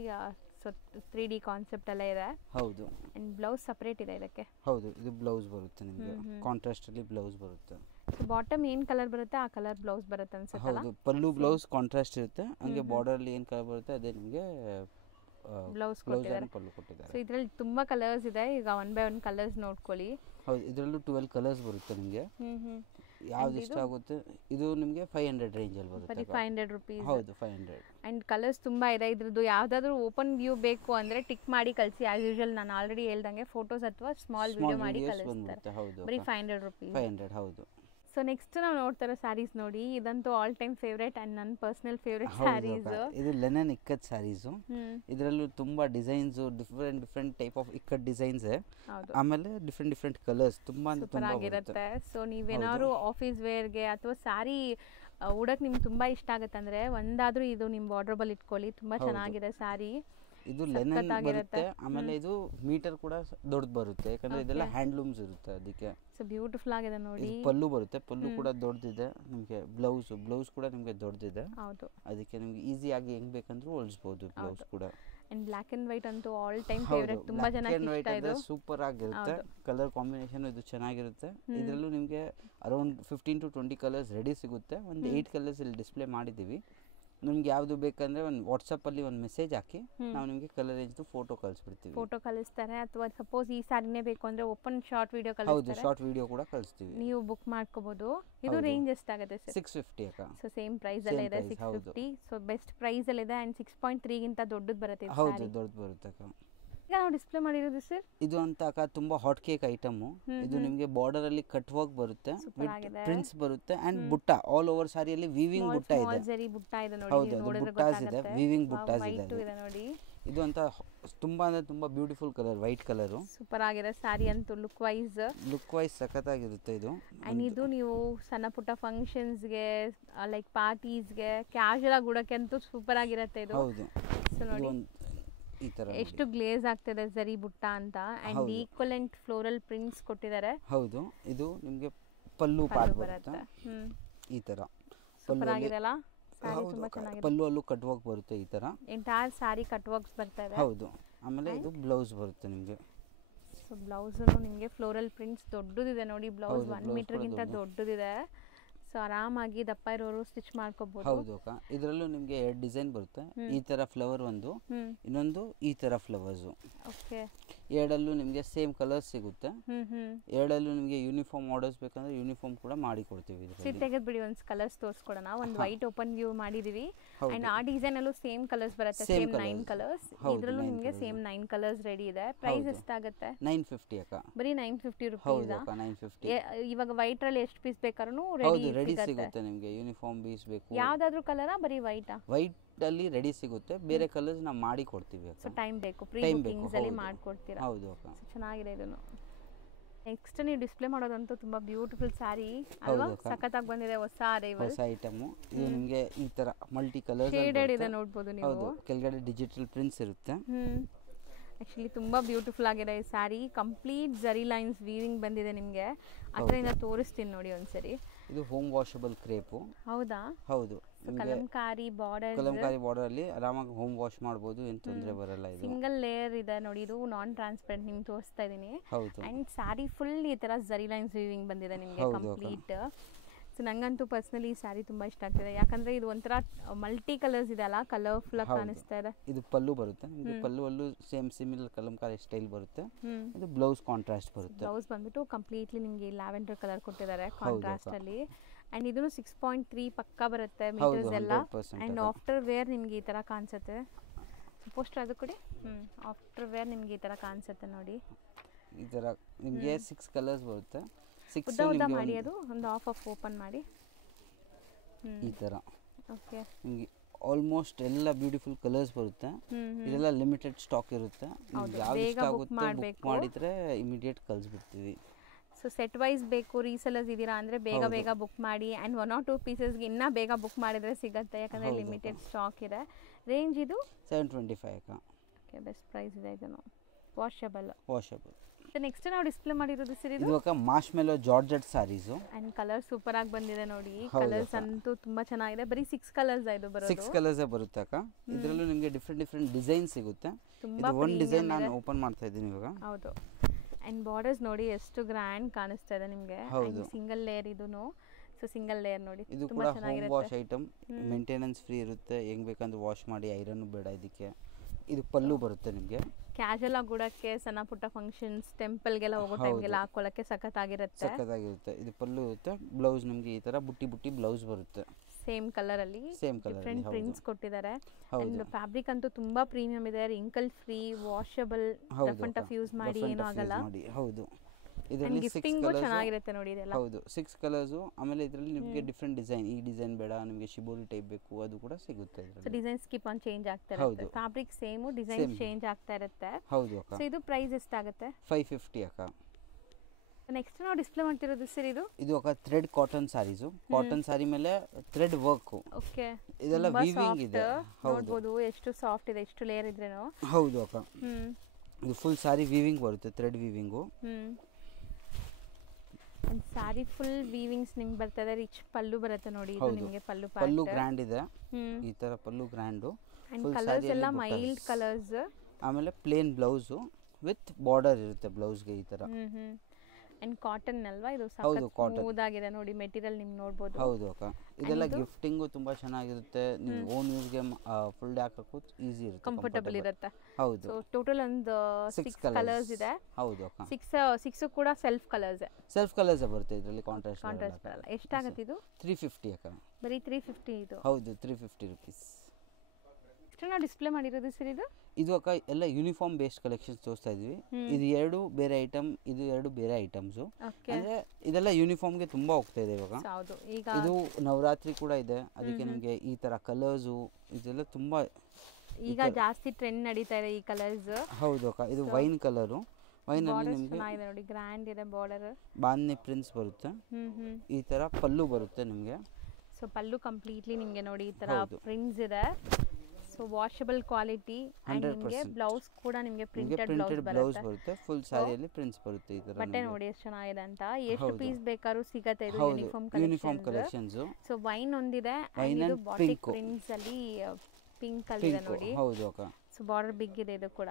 ಸೊ 3D ಕಾನ್ಸೆಪ್ಟ್ ಎಲ್ಲ ಇದೆ. ಹೌದು, ಅಂಡ್ ಬ್ಲೌಸ್ ಸಪರೇಟ್ ಇದೆ ಇದಕ್ಕೆ. ಹೌದು, ಇದು ಬ್ಲೌಸ್ ಬರುತ್ತೆ ನಿಮಗೆ ಕಾಂಟ್ರಾಸ್ಟ್ ಅಲ್ಲಿ ಬ್ಲೌಸ್ ಬರುತ್ತೆ. ಸೊ ಬಾಟಮ್ ಏನು ಕಲರ್ ಬರುತ್ತೆ ಆ ಕಲರ್ ಬ್ಲೌಸ್ ಬರುತ್ತೆ ಅನ್ಸುತ್ತಲ್ಲ. ಹೌದು, ಪಲ್ಲು ಬ್ಲೌಸ್ ಕಾಂಟ್ರಾಸ್ಟ್ ಇರುತ್ತೆ. ಹಂಗೆ ಬಾರ್ಡರ್ ಅಲ್ಲಿ ಏನು ಕಲರ್ ಬರುತ್ತೆ ಅದೇ ನಿಮಗೆ ಬ್ಲೌಸ್ ಕೊಟ್ಟಿದ್ದಾರೆ. ಪಲ್ಲು ಕೊಟ್ಟಿದ್ದಾರೆ. ಸೊ ಇದರಲ್ಲಿ ತುಂಬಾ ಕಲರ್ಸ್ ಇದೆ. ಈಗ ಒನ್ ಬೈ ಒನ್ ಕಲರ್ಸ್ ನೋಡ್ಕೊಳ್ಳಿ. ಹೌದು, ಇದರಲ್ಲೂ 12 ಕಲರ್ಸ್ ಬರುತ್ತೆ ನಿಮಗೆ. ಯಾವ್ದು ಇಷ್ಟ ಆಗುತ್ತೆ. ಇದು ನಿಮಗೆ 500 ರೇಂಜ್ ಅಲ್ಲಿ ಬರುತ್ತೆ. ಬರೀ 500 ರೂಪೀಸ್. ಹೌದು, 500. ಅಂಡ್ ಕಲರ್ಸ್ ತುಂಬಾ ಇದೆ. ಇದ್ರದ್ದು ಯಾವ್ದಾದ್ರು ಓಪನ್ ವ್ಯೂ ಬೇಕು ಅಂದ್ರೆ ಟಿಕ್ ಮಾಡಿ ಕಳಿಸಿ. ಆಸ್ ಯೂಶುವಲ್ ನಾನು ಆಲ್ರೆಡಿ ಹೇಳ್ದಂಗೆ ಫೋಟೋಸ್ ಅಥವಾ ಸ್ಮಾಲ್ ವಿಡಿಯೋ ಮಾಡಿ ಕಳಿಸ್ತಾರೆ. ಬರೀ 500 ರೂಪೀಸ್. 500 ಹೌದು. ಸೊ ನೆಕ್ಸ್ಟ್ ನಾವು ನೋಡ್ತಾ ಇರೋ ಸ್ಯಾರೀಸ್ ನೋಡಿ, ಇದಂತೂ ಆಲ್ ಟೈಮ್ ಫೇವ್ರೇಟ್ ಅಂಡ್ ನನ್ನ ಪರ್ಸನಲ್ ಫೇವ್ರೇಟ್ ಸ್ಯಾರೀಸ್. ಇದು ಲೆನನ್ ಇಕ್ಕತ್ ಸ್ಯಾರೀಸು. ಇದರಲ್ಲೂ ತುಂಬಾ designs, different type of ikat designs. ಆಮೇಲೆ ಡಿಫ್ರೆಂಟ್ ಕಲರ್ಸ್ ತುಂಬಾ ಆಗಿರುತ್ತೆ. ಸೊ ನೀವೇನಾದ್ರು ಆಫೀಸ್ ವೇರ್ಗೆ ಅಥವಾ ಸ್ಯಾರಿ ಉಡಕ್ ನಿಮ್ಗೆ ತುಂಬಾ ಇಷ್ಟ ಆಗುತ್ತೆ ಅಂದ್ರೆ ಒಂದಾದ್ರೂ ಇದು ನಿಮ್ ವಾರ್ಡ್ರೋಬ್ ಅಲ್ಲಿ ಇಟ್ಕೊಳ್ಳಿ. ತುಂಬಾ ಚೆನ್ನಾಗಿದೆ ಸ್ಯಾರಿ. ಇದು ಲೆನನ್ ಬರುತ್ತೆ. ಆಮೇಲೆ ಇದು ಮೀಟರ್ ಕೂಡ ದೊಡ್ಡದು ಬರುತ್ತೆ, ಯಾಕಂದ್ರೆ ಇದೆಲ್ಲ ಹ್ಯಾಂಡ್ಲೂಮ್ಸ್ ಇರುತ್ತೆ ಅದಕ್ಕೆ. ಸೊ ಬ್ಯೂಟಿಫುಲ್ ಆಗಿದೆ ನೋಡಿ. ಪಲ್ಲು ಬರುತ್ತೆ, ಪಲ್ಲು ಕೂಡ ದೊಡ್ಡದಿದೆ ನಿಮಗೆ. ಬ್ಲೌಸ್ ಕೂಡ ನಿಮಗೆ ದೊಡ್ಡದಿದೆ. ಹೌದು, ಅದಕ್ಕೆ ನಿಮಗೆ ಈಸಿ ಆಗಿ ಹೆಂಗ್ ಬೇಕಂದ್ರೂ ಹೊಲಿಸಬಹುದು ಬ್ಲೌಸ್ ಕೂಡ. ಅಂಡ್ ಬ್ಲಾಕ್ ಅಂಡ್ ವೈಟ್ ಅಂತೂ ಆಲ್ ಟೈಮ್ ಫೇವರೇಟ್. ತುಂಬಾ ಜನಕ್ಕೆ ಇಷ್ಟ ಇದು. ಸೂಪರ್ ಆಗಿರುತ್ತೆ. ಕಲರ್ ಕಾಂಬಿನೇಷನ್ ಇದು ಚೆನ್ನಾಗಿರುತ್ತೆ. ಇದರಲ್ಲೂ ನಿಮಗೆ ಅರೌಂಡ್ 15 to 20 ಕಲರ್ಸ್ ರೆಡಿ ಸಿಗುತ್ತೆ. ಒಂದು 8 ಕಲರ್ಸ್ ಇಲ್ಲಿ ಡಿಸ್ಪ್ಲೇ ಮಾಡಿದ್ದೀವಿ. ನಿಮ್ಗೆ ಯಾವುದು ಬೇಕಂದ್ರೆ ಒಂದು ವಾಟ್ಸಪ್ಪಲ್ಲಿ ಒಂದು ಮೆಸೇಜ್ ಹಾಕಿ ನಾವು ನಿಮಗೆ ಕಲರ್ ರೇಂಜ್ ಫೋಟೋ ಕಳಿಸ್ಬಿಡ್ತೀವಿ. ಫೋಟೋ ಕಳಿಸ್ತಾರೆ, ಅಥವಾ ಸಪೋಸ್ ಈ ಸ್ಯಾರಿನೇ ಬೇಕು ಅಂದ್ರೆ ಓಪನ್ ಶಾರ್ಟ್ ವಿಡಿಯೋ ಹೌದು, ಕಳಿಸ್ತಾರೆ. ಶಾರ್ಟ್ ವಿಡಿಯೋ ಕೂಡ ಕಳಿಸ್ತೀವಿ. ನೀವು ಬುಕ್ ಮಾಡ್ಕೋಬಹುದು. ಇದು ರೇಂಜ್ ಎಷ್ಟಾಗುತ್ತೆ ಸರ್? 650 ಅಕ್ಕ. ಸೊ ಸೇಮ್ ಪ್ರೈಸ್ ಅಲ್ಲೇ ಇದೆ, 650. ಸೊ ಬೆಸ್ಟ್ ಪ್ರೈಸ್ ಅಲ್ಲಿ ಇದೆ. ಅಂಡ್ 6.3 ಗಿಂತ ದೊಡ್ಡದು ಬರುತ್ತೆ. ಹೌದು, ದೊಡ್ಡದು ಬರುತ್ತೆ ಅಕ್ಕ. ಈಗ ನಾವು ಡಿಸ್ಪ್ಲೇ ಮಾಡಿರೋದು ಸರ್, ಇದು ಅಂತ ಅಕ್ಕ ತುಂಬಾ ಹಾಟ್ ಕೇಕ್ ಐಟಮ್. ಇದು ನಿಮಗೆ ಬಾರ್ಡರ್ ಅಲ್ಲಿ ಕಟ್ ವರ್ಕ್ ಬರುತ್ತೆ, ಪ್ರಿಂಟ್ಸ್ ಬರುತ್ತೆ ಅಂಡ್ ಬುಟ್ಟ ಆಲ್ ಓವರ್ ಸಾರಿಯಲ್ಲಿ ವೀವಿಂಗ್ ಬುಟ್ಟ ಇದೆ. ಬುಟ್ಟ ಇದೆ ನೋಡಿ, ಬುಟ್ಟಾಸ್ ಇದೆ, ವೀವಿಂಗ್ ಬುಟ್ಟಾಸ್ ಇದೆ. ನೋಡಿ, ಇದು ಅಂತ ತುಂಬಾ ಅಂದ್ರೆ ತುಂಬಾ beautiful colour, white colour. Super ಆಗಿದೆ ಸಾರಿ ಅಂತೂ. ಲುಕ್ ವೈಸ್ ಸಖತ್ತಾಗಿರುತ್ತೆ ಇದು. ಅಂಡ್ ಇದು ನೀವು ಸಣ್ಣ ಪುಟ್ಟ ಫಂಕ್ಷನ್ಸ್ ಗೆ, ಲೈಕ್ ಪಾರ್ಟೀಸ್ ಗೆ, ಕ್ಯಾಶುಯಲ್ ಆಗಿ ಉಡಕ್ಕೆ ಅಂತೂ ಸೂಪರ್ ಆಗಿರುತ್ತೆ ಇದು. ಹೌದು, ಸೊ ನೋಡಿ ಈ ತರ ಎಷ್ಟು ಗ್ಲೇಸ್ ಆಗ್ತಿದೆ ಜರಿ ಬುಟ್ಟ ಅಂತ. ಅಂಡ್ ಈಕ್ವಲೆಂಟ್ ಫ್ಲೋರಲ್ ಪ್ರಿಂಟ್ಸ್ ಕೊಟ್ಟಿದ್ದಾರೆ. ಹೌದು, ಇದು ನಿಮಗೆ ಪಲ್ಲು ಪಾರ್ಟ್ ಬರುತ್ತೆ ಈ ತರ. ಸೂಪರ್ ಆಗಿದೆಲ್ಲ ಸಾರಿ, ತುಂಬಾ ಚೆನ್ನಾಗಿದೆ. ಪಲ್ಲು ಅಲ್ಲೂ ಕಟ್ ವರ್ಕ್ ಬರುತ್ತೆ ಈ ತರ. ಎಂಟೈರ್ ಸಾರಿ ಕಟ್ ವರ್ಕ್ಸ್ ಬರ್ತಾ ಇದೆ. ಹೌದು, ಆಮೇಲೆ ಇದು ಬ್ಲೌಸ್ ಬರುತ್ತೆ ನಿಮಗೆ. ಸೊ ಬ್ಲೌಸ್ ನಿಮಗೆ ಫ್ಲೋರಲ್ ಪ್ರಿಂಟ್ಸ್ ದೊಡ್ಡದಿದೆ ನೋಡಿ. ಬ್ಲೌಸ್ 1 ಮೀಟರ್ ಗಿಂತ ದೊಡ್ಡದಿದೆ. ಸೊ ಆರಾಮಾಗಿ ದಪ್ಪ ಇರೋರು ಸ್ಟಿಚ್ ಮಾಡ್ಕೋಬಹುದು. ಹೌದು ಅಕ್ಕ. ಇದರಲ್ಲೂ ನಿಮಗೆ 2 ಡಿಸೈನ್ ಬರುತ್ತೆ. ಈ ತರ ಫ್ಲವರ್ ಒಂದು, ಇನ್ನೊಂದು ಈ ತರ ಫ್ಲವರ್ಸ್. ಓಕೆ, ಎರಡಲ್ಲೂ ನಿಮಗೆ ಸೇಮ್ ಕಲರ್ ಸಿಗುತ್ತೆ. ಎರಡಲ್ಲೂ ನಿಮಗೆ ಯೂನಿಫಾರ್ಮ್ ಆರ್ಡರ್ಸ್ ಬೇಕಂದ್ರೆ ಯೂನಿಫಾರ್ಮ್ ಕೂಡ ಮಾಡಿ ಕೊಡ್ತೀವಿ. ತೆಗೆದು ಬಿಡಿ ಒಂದು ಕಲರ್ಸ್ ತೋರಿಸ್ಕೊಡೋಣ. ಒಂದು ವೈಟ್ ಓಪನ್ ವ್ಯೂ ಮಾಡಿದೀವಿ. ಅಂಡ್ ಆ ಡಿಸೈನ್ ಅಲ್ಲೂ ಸೇಮ್ ಕಲರ್ಸ್ ಬರುತ್ತೆ, ಸೇಮ್ 9 ಕಲರ್ಸ್. ಇದರಲ್ಲೂ ನಿಮಗೆ ಸೇಮ್ 9 ಕಲರ್ಸ್ ರೆಡಿ ಇದೆ. ಪ್ರೈಸ್ ಎಷ್ಟಾಗುತ್ತೆ? 950 ಅಕ್ಕ. ಬರೀ 950 ರೂಪೀಸ್. ಹೌದು ಅಕ್ಕ, 950. ಇವಾಗ ವೈಟ್ ಅಲ್ಲಿ ಎಷ್ಟು ಪೀಸ್ ಬೇಕಾದ್ರೂ ರೆಡಿ ಸಿಗುತ್ತೆ ನಿಮಗೆ. ಯೂನಿಫಾರ್ಮ್ ಪೀಸ್ ಬೇಕು ಯಾವ್ದಾದ್ರು ಕಲರ್, ಬರೀ ವೈಟ್ ಅಲ್ಲಿ ರೆಡಿ ಸಿಗುತ್ತೆ. ಬೇರೆ ಕಲರ್ಸ್ ನಾವು ಮಾಡಿ ಕೊಡ್ತೀವಿ. ಸೊ ಟೈಮ್ ಬೇಕು, ಪ್ರೀ ಬುಕಿಂಗ್ಸ್ ಅಲ್ಲಿ ಮಾಡ್ಕೊಡ್ತೀರಾ. ಹೌದು ಅಕ್ಕ. ಚೆನ್ನಾಗಿದೆ ಇದನ್ನು. ನೆಕ್ಸ್ಟ್ ನೀವು ಡಿಸ್ಪ್ಲೇ ಮಾಡೋದಂತೂ ತುಂಬಾ ಬ್ಯೂಟಿಫುಲ್ ಸ್ಯಾರಿ ಅಲ್ವಾ? ಸಖತ್ತಾಗಿ ಬಂದಿದೆ, ಹೊಸ ಅರೈವಲ್, ಹೊಸ ಐಟಮ್. ಇದು ನಿಮಗೆ ಈ ತರ ಮಲ್ಟಿ ಕಲರ್ಸ್ ಶೇಡೆಡ್ ಇದೆ ನೋಡಬಹುದು ನೀವು. ಹೌದು, ಕೆಳಗಡೆ ಡಿಜಿಟಲ್ ಪ್ರಿಂಟ್ಸ್ ಇರುತ್ತೆ. ಆಕ್ಚುಲಿ ತುಂಬಾ ಬ್ಯೂಟಿಫುಲ್ ಆಗಿದೆ ಈ ಸ್ಯಾರಿ. ಕಂಪ್ಲೀಟ್ ಜರಿ ಲೈನ್ಸ್ ವೀವಿಂಗ್ ಬಂದಿದೆ ನಿಮಗೆ. ಅದರಿಂದ ತೋರಿಸ್ತೀನಿ ನೋಡಿ ಒಂದ್ಸರಿ. ಇದು ಹೋಮ್ ವಾಷಬಲ್ ಕ್ರೇಪು. ಹೌದಾ? ಹೌದು, ಕಲಂಕಾರಿ ಬಾರ್ಡರ್ ಅಲ್ಲಿ ಆರಾಮಾಗಿ ಹೋಮ್ ವಾಶ್ ಮಾಡಬಹುದು, ಏನು ತೊಂದರೆ ಬರಲ್ಲ. ಇದು ಸಿಂಗಲ್ ಲೇಯರ್ ಇದೆ ನೋಡಿ. ಇದು ನಾನ್ ಟ್ರಾನ್ಸ್ಪರೆಂಟ್ ನಿಮ್ಗೆ ತೋರಿಸ್ತಾ ಇದೀನಿ. ಹೌದು, ಅಂಡ್ ಸ್ಯಾರಿ ಫುಲ್ ಈ ತರ ಜರಿ ಲೈನ್ಸ್ ವೀವಿಂಗ್ ಬಂದಿದೆ ನಿಮಗೆ ಕಂಪ್ಲೀಟ್. ಸೊ ನಂಗಂತೂ ಪರ್ಸನಲಿ ಈ ಸ್ಯಾರಿ ತುಂಬಾ ಇಷ್ಟ ಆಗ್ತಿದೆ. ಯಾಕಂದ್ರೆ ಇದು ಒಂಥರ ಮಲ್ಟಿ ಕಲರ್ಸ್ ಇದೆ ಅಲ್ಲ, ಕಲರ್ಫುಲ್ ಆಗಿ ಕಾಣಿಸ್ತಾ ಇದೆ. ಇದು ಪಲ್ಲು ಬರುತ್ತೆ ನಿಮಗೆ. ಪಲ್ಲು ಅಲ್ಲೂ ಸೇಮ್ ಸಿಮಿಲರ್ ಕಲಂಕಾರಿ ಸ್ಟೈಲ್ ಬರುತ್ತೆ. ಇದು ಬ್ಲೌಸ್ ಕಾಂಟ್ರಾಸ್ಟ್ ಬರುತ್ತೆ. ಬ್ಲೌಸ್ ಬಂದ್ಬಿಟ್ಟು ಕಂಪ್ಲೀಟ್ಲಿ ನಿಮಗೆ ಲಾವೆಂಡರ್ ಕಲರ್ ಕೊಟ್ಟಿದ್ದಾರೆ ಕಾಂಟ್ರಾಸ್ಟ್ ಅಲ್ಲಿ. ಅಂಡ್ ಇದನ್ನು 6.3 ಪಕ್ಕ ಬರುತ್ತೆ ಮೀಟರ್ಸ್ ಎಲ್ಲ. ಅಂಡ್ ಆಫ್ಟರ್ ವೇರ್ ನಿಮ್ಗೆ ಈ ತರ ಕಾಣಿಸುತ್ತೆ. ಪೋಸ್ಟರ್ ಅದು ಕೊಡಿ. ಆಫ್ಟರ್ ವೇರ್ ನಿಮ್ಗೆ ಈ ತರ ಕಾಣಿಸುತ್ತೆ ನೋಡಿ. ಈ ತರ ನಿಮಗೆ 6 ಕಲರ್ಸ್ ಬರುತ್ತೆ. ಸಿಕ್ಸ್ ಉದ್ದ ಉದ್ದ ಮಾಡಿ ಅದು ಒಂದು ಆಫ್ ಓಪನ್ ಮಾಡಿ ಈ ಥರ ಓಕೆ ನಿಮಗೆ ಆಲ್ಮೋಸ್ಟ್ ಎಲ್ಲ ಬ್ಯೂಟಿಫುಲ್ ಕಲರ್ಸ್ ಬರುತ್ತೆ. ಇದೆಲ್ಲ ಲಿಮಿಟೆಡ್ ಸ್ಟಾಕ್ ಇರುತ್ತೆ. ನಿಮ್ಗೆ ಯಾವ್ದು ಇಷ್ಟ ಆಗುತ್ತೆ ಬುಕ್ ಮಾಡಿದರೆ ಇಮಿಡಿಯೇಟ್ ಕಳಿಸ್ಬಿಡ್ತೀವಿ. ಸೊ ಸೆಟ್ ವೈಸ್ ಬೇಕು ರೀಸೆಲರ್ಸ್ ಇದ್ದೀರಾ ಅಂದರೆ ಬೇಗ ಬೇಗ ಬುಕ್ ಮಾಡಿ. ಆ್ಯಂಡ್ 1 or 2 ಪೀಸಸ್ಗೆ ಇನ್ನೂ ಬೇಗ ಬುಕ್ ಮಾಡಿದರೆ ಸಿಗುತ್ತೆ, ಯಾಕಂದರೆ ಲಿಮಿಟೆಡ್ ಸ್ಟಾಕ್ ಇದೆ. ರೇಂಜ್ ಇದು 725 ಅಕ್ಕ. ಓಕೆ, ಬೆಸ್ಟ್ ಪ್ರೈಸ್ ಇದೆ ಇದನ್ನು. ವಾಷಬಲ್. ನೆಕ್ಸ್ಟ್ ನಾವು ಡಿಸ್ಪ್ಲೇ ಮಾಡಿರೋದು ಸರ್ ಇದು ಅಕ್ಕ marshmallow georgette saris. And colour super ಆಗಿ ಬಂದಿದೆ ನೋಡಿ. ಕಲರ್ಸ್ ಅಂತೂ ತುಂಬ ಚೆನ್ನಾಗಿದೆ. ಬರೀ 6 ಕಲರ್ಸ್ ಇದು ಬರೋದು. 6 ಕಲರ್ಸ್ ಬರುತ್ತೆ ಅಕ್ಕ. ಇದರಲ್ಲೂ ನಿಮಗೆ ಡಿಫ್ರೆಂಟ್ ಡಿಸೈನ್ ಸಿಗುತ್ತೆ. ಇದು ಒಂದು ಡಿಸೈನ್ ನಾನು ಓಪನ್ ಮಾಡ್ತಾ ಇದ್ದೀನಿ ಇವಾಗ. ಹೌದು. ಆ್ಯಂಡ್ ಬಾರ್ಡರ್ಸ್ ನೋಡಿ ಎಷ್ಟು ಗ್ರ್ಯಾಂಡ್ ಕಾಣಿಸ್ತಾ ಇದೆ ನಿಮಗೆ. ಸಿಂಗಲ್ ಲೇಯರ್ ಇದೂನು. ಸೊ ಸಿಂಗಲ್ ಲೇಯರ್ ನೋಡಿ, ಇದು ಕೂಡ home wash item, maintenance free ಇರುತ್ತೆ. ಹೆಂಗ್ ಬೇಕಂದ್ರೆ ವಾಶ್ ಮಾಡಿ, ಐರನ್ ಬೇಡ ಇದಕ್ಕೆ. ಇದು ಪಲ್ಲು ಬರುತ್ತೆ ನಿಮಗೆ. ಕ್ಯಾಶುಯಲ್ ಆಗಿ ಉಡಕ್ಕೆ, ಸಣ್ಣ ಪುಟ್ಟ ಫಂಕ್ಷನ್ಸ್, ಟೆಂಪಲ್ಗೆಲ್ಲ ಹೋಗೋ ಟೈಮ್ಗೆಲ್ಲ ಹಾಕೊಳ್ಳಕ್ಕೆ ಸಖತ್ತಾಗಿರುತ್ತೆ. ಇದು ಪಲ್ಲು ಇರುತ್ತೆ. ಬ್ಲೌಸ್ ನಿಮಗೆ ಈ ತರ ಬುಟ್ಟಿ ಬ್ಲೌಸ್ ಬರುತ್ತೆ. ಸೇಮ್ ಕಲರ್ ಅಲ್ಲಿ ಡಿಫರೆಂಟ್ ಪ್ರಿಂಟ್ಸ್ ಕೊಟ್ಟಿದ್ದಾರೆ. ಅಂಡ್ ಫ್ಯಾಬ್ರಿಕ್ ಅಂತೂ ತುಂಬಾ ಪ್ರೀಮಿಯಂ ಇದೆ. Wrinkle free, washable, rough and tough use ಮಾಡಿ ಏನೂ ಆಗಲ್ಲ. ಹೌದು. ಇದರಲ್ಲಿ ಗಿಫ್ಟಿಂಗು ಚೆನ್ನಾಗಿರುತ್ತೆ ನೋಡಿ ಇದೆಲ್ಲ. ಹೌದು, 6 ಕಲರ್ಸ್. ಆಮೇಲೆ ಇದರಲ್ಲಿ ನಿಮಗೆ ಡಿಫರೆಂಟ್ ಡಿಸೈನ್, ಈ ಡಿಸೈನ್ ಬೇಡ ನಿಮಗೆ ಶಿಬೋರಿ ಟೈಪ್ ಬೇಕು, ಅದು ಕೂಡ ಸಿಗುತ್ತೆ ಇದರಲ್ಲಿ. So design skip on change ಆಗ್ತಾ ಇರುತ್ತೆ. ಫ್ಯಾಬ್ರಿಕ್ ಸೇಮ್, ಡಿಸೈನ್ ಚೇಂಜ್ ಆಗ್ತಾ ಇರುತ್ತೆ. ಹೌದು ಅಕ್ಕ. ಸೊ ಇದು ಪ್ರೈಸ್ ಎಷ್ಟಾಗುತ್ತೆ? 550 ಅಕ್ಕ. ನೆಕ್ಸ್ಟ್ ನಾವು ಡಿಸ್ಪ್ಲೇ ಮಾಡ್ತಿರೋದು ಸರ್ ಇದು ಅಕ್ಕ thread cotton saris. Cotton sari ಮೇಲೆ ಥ್ರೆಡ್ ವರ್ಕ್. ಓಕೆ, ಇದೆಲ್ಲ ವೀವಿಂಗ್ ಇದೆ. ನೋಡಬಹುದು ಎಷ್ಟು ಸಾಫ್ಟ್ ಇದೆ, ಎಷ್ಟು ಲೇಯರ್ ಇದ್ರೇನು. ಹೌದು ಅಕ್ಕ. ಇದು ಫುಲ್ ಸ್ಯಾರಿ ವೀವಿಂಗ್ ಬರುತ್ತೆ, thread weaving. Sari full weavings ನಿಮ್ಗೆ ಬರ್ತದೆ. ರಿಚ್ ಪಲ್ಲು ಬರುತ್ತೆ ನೋಡಿ. ಇದು ನಿಮಗೆ ಪಲ್ಲು ಗ್ರ್ಯಾಂಡ್ ಇದೆ. ಈ ತರ ಪಲ್ಲು ಗ್ರ್ಯಾಂಡು. ಅಂಡ್ ಕಲರ್ಸ್ ಎಲ್ಲ ಮೈಲ್ಡ್ ಕಲರ್ಸ್. ಆಮೇಲೆ ಪ್ಲೇನ್ ಬ್ಲೌಸ್ ವಿತ್ ಬಾರ್ಡರ್ ಇರುತ್ತೆ ಬ್ಲೌಸ್ಗೆ ಈ ತರ. ಅಂಡ್ ಕಾಟನ್ ಅಲ್ವಾ ಇದು? ಸ್ಮೂತ್ ಆಗಿದೆ ನೋಡಿ ಮೆಟೀರಿಯಲ್, ನಿಮ್ಗೆ ನೋಡಬಹುದು. ಹೌದು ಅಕ್ಕ. ಇದೆಲ್ಲ ಗಿಫ್ಟಿಂಗು ತುಂಬಾ ಚೆನ್ನಾಗಿರುತ್ತೆ. ನೀವು ಓನ್ ಯೂಸ್ಗೆ ಫುಲ್ ಡೇ ಹಾಕಕ್ಕೂ ಈಸಿ ಇರುತ್ತೆ, ಕಂಫರ್ಟಬಲ್ ಇರುತ್ತೆ. ಹೌದು. ಸೊ ಟೋಟಲ್ ಒಂದು 6 ಕಲರ್ಸ್ ಇದೆ. ಹೌದು ಅಕ್ಕ. 6 ಕೂಡ ಸೆಲ್ಫ್ ಕಲರ್ಸ್ ಬರುತ್ತೆ ಇದರಲ್ಲಿ. ಕಾಂಟ್ರಾಸ್ಟ್ ಬರಲ್ಲ. ಎಷ್ಟಾಗುತ್ತೆ ಇದು? 350 ಅಕ್ಕ. ಬರೀ 350 ಇದು? ಹೌದು, 350 rupees. ನಾವು ಡಿಸ್ಪ್ಲೇ ಮಾಡಿರೋದು ಸರ್ ಇದು ಅಕ್ಕ ಎಲ್ಲ ಯೂನಿಫಾರ್ಮ್ ಬೇಸ್ಡ್ ಕಲೆಕ್ಷನ್ಸ್ ತೋರಿಸ್ತಾ ಇದೀವಿ. ಇದು 2 ಬೇರೆ ಐಟಮ್, ಇದು 2 ಬೇರೆ ಐಟಮ್ಸ್. ಅಂದ್ರೆ ಇದೆಲ್ಲ ಯೂನಿಫಾರ್ಮ್ಗೆ ತುಂಬಾ ಹೋಗ್ತಾ ಇದೆ ಇವಾಗ. ಇದು ನವರಾತ್ರಿ ಕೂಡ ಇದೆ, ಅದಕ್ಕೆ ನಿಮಗೆ ಈ ತರ ಕಲರ್ಸ್ ಇದೆಲ್ಲ ತುಂಬಾ ಈಗ ಜಾಸ್ತಿ ಟ್ರೆಂಡ್ ನಡೀತಾ ಇದೆ ಈ ಕಲರ್ಸ್. ಹೌದು ಅಕ್ಕ. ಇದು ವೈನ್ ಕಲರು. ವೈನ್ ಅಲ್ಲಿ ನಿಮಗೆ ನೋಡಿ ಗ್ರ್ಯಾಂಡ್ ಇದೆ ಬಾರ್ಡರ್. ಬಾಂಧನಿ ಪ್ರಿಂಟ್ಸ್ ಬರುತ್ತೆ. ಈ ತರ ಪಲ್ಲು ಬರುತ್ತೆ ನಿಮಗೆ. ಸೊ ಪಲ್ಲು ಕಂಪ್ಲೀಟ್ಲಿ ನಿಮಗೆ ನೋಡಿ ಈ ತರ ಪ್ರಿಂಟ್ಸ್ ಇದೆ. So washable quality. ಅಂಡ್ ನಿಮಗೆ ಬ್ಲೌಸ್ ಕೂಡ ನಿಮಗೆ ಪ್ರಿಂಟೆಡ್ ಬ್ಲೌಸ್ ಬರುತ್ತೆ. ಫುಲ್ ಸಾರಿಯಲ್ಲಿ ಪ್ರಿಂಟ್ಸ್ ಬರುತ್ತೆ ಈ ತರ. ಬಟ್ಟೆ ನೋಡಿ ಎಷ್ಟು ಚೆನ್ನಾಗಿದೆ ಅಂತ. ಎಷ್ಟು ಪೀಸ್ ಬೇಕಾದ್ರೂ ಸಿಗುತ್ತೆ ಇದು ಯೂನಿಫಾರ್ಮ್ ಕಲೆಕ್ಷನ್ಸ್. ಸೊ ವೈನ್ ಒಂದಿದೆ, ಇದು ಬಾಟಿಕ್ ಪ್ರಿಂಟ್ಸ್ ಅಲ್ಲಿ ಪಿಂಕ್ ಅಲ್ಲಿ ಇದೆ ನೋಡಿ. ಹೌದು ಅಕ್ಕ. ಸೊ ಬಾರ್ಡರ್ ಬಿಗ್ ಇದೆ ಇದು ಕೂಡ.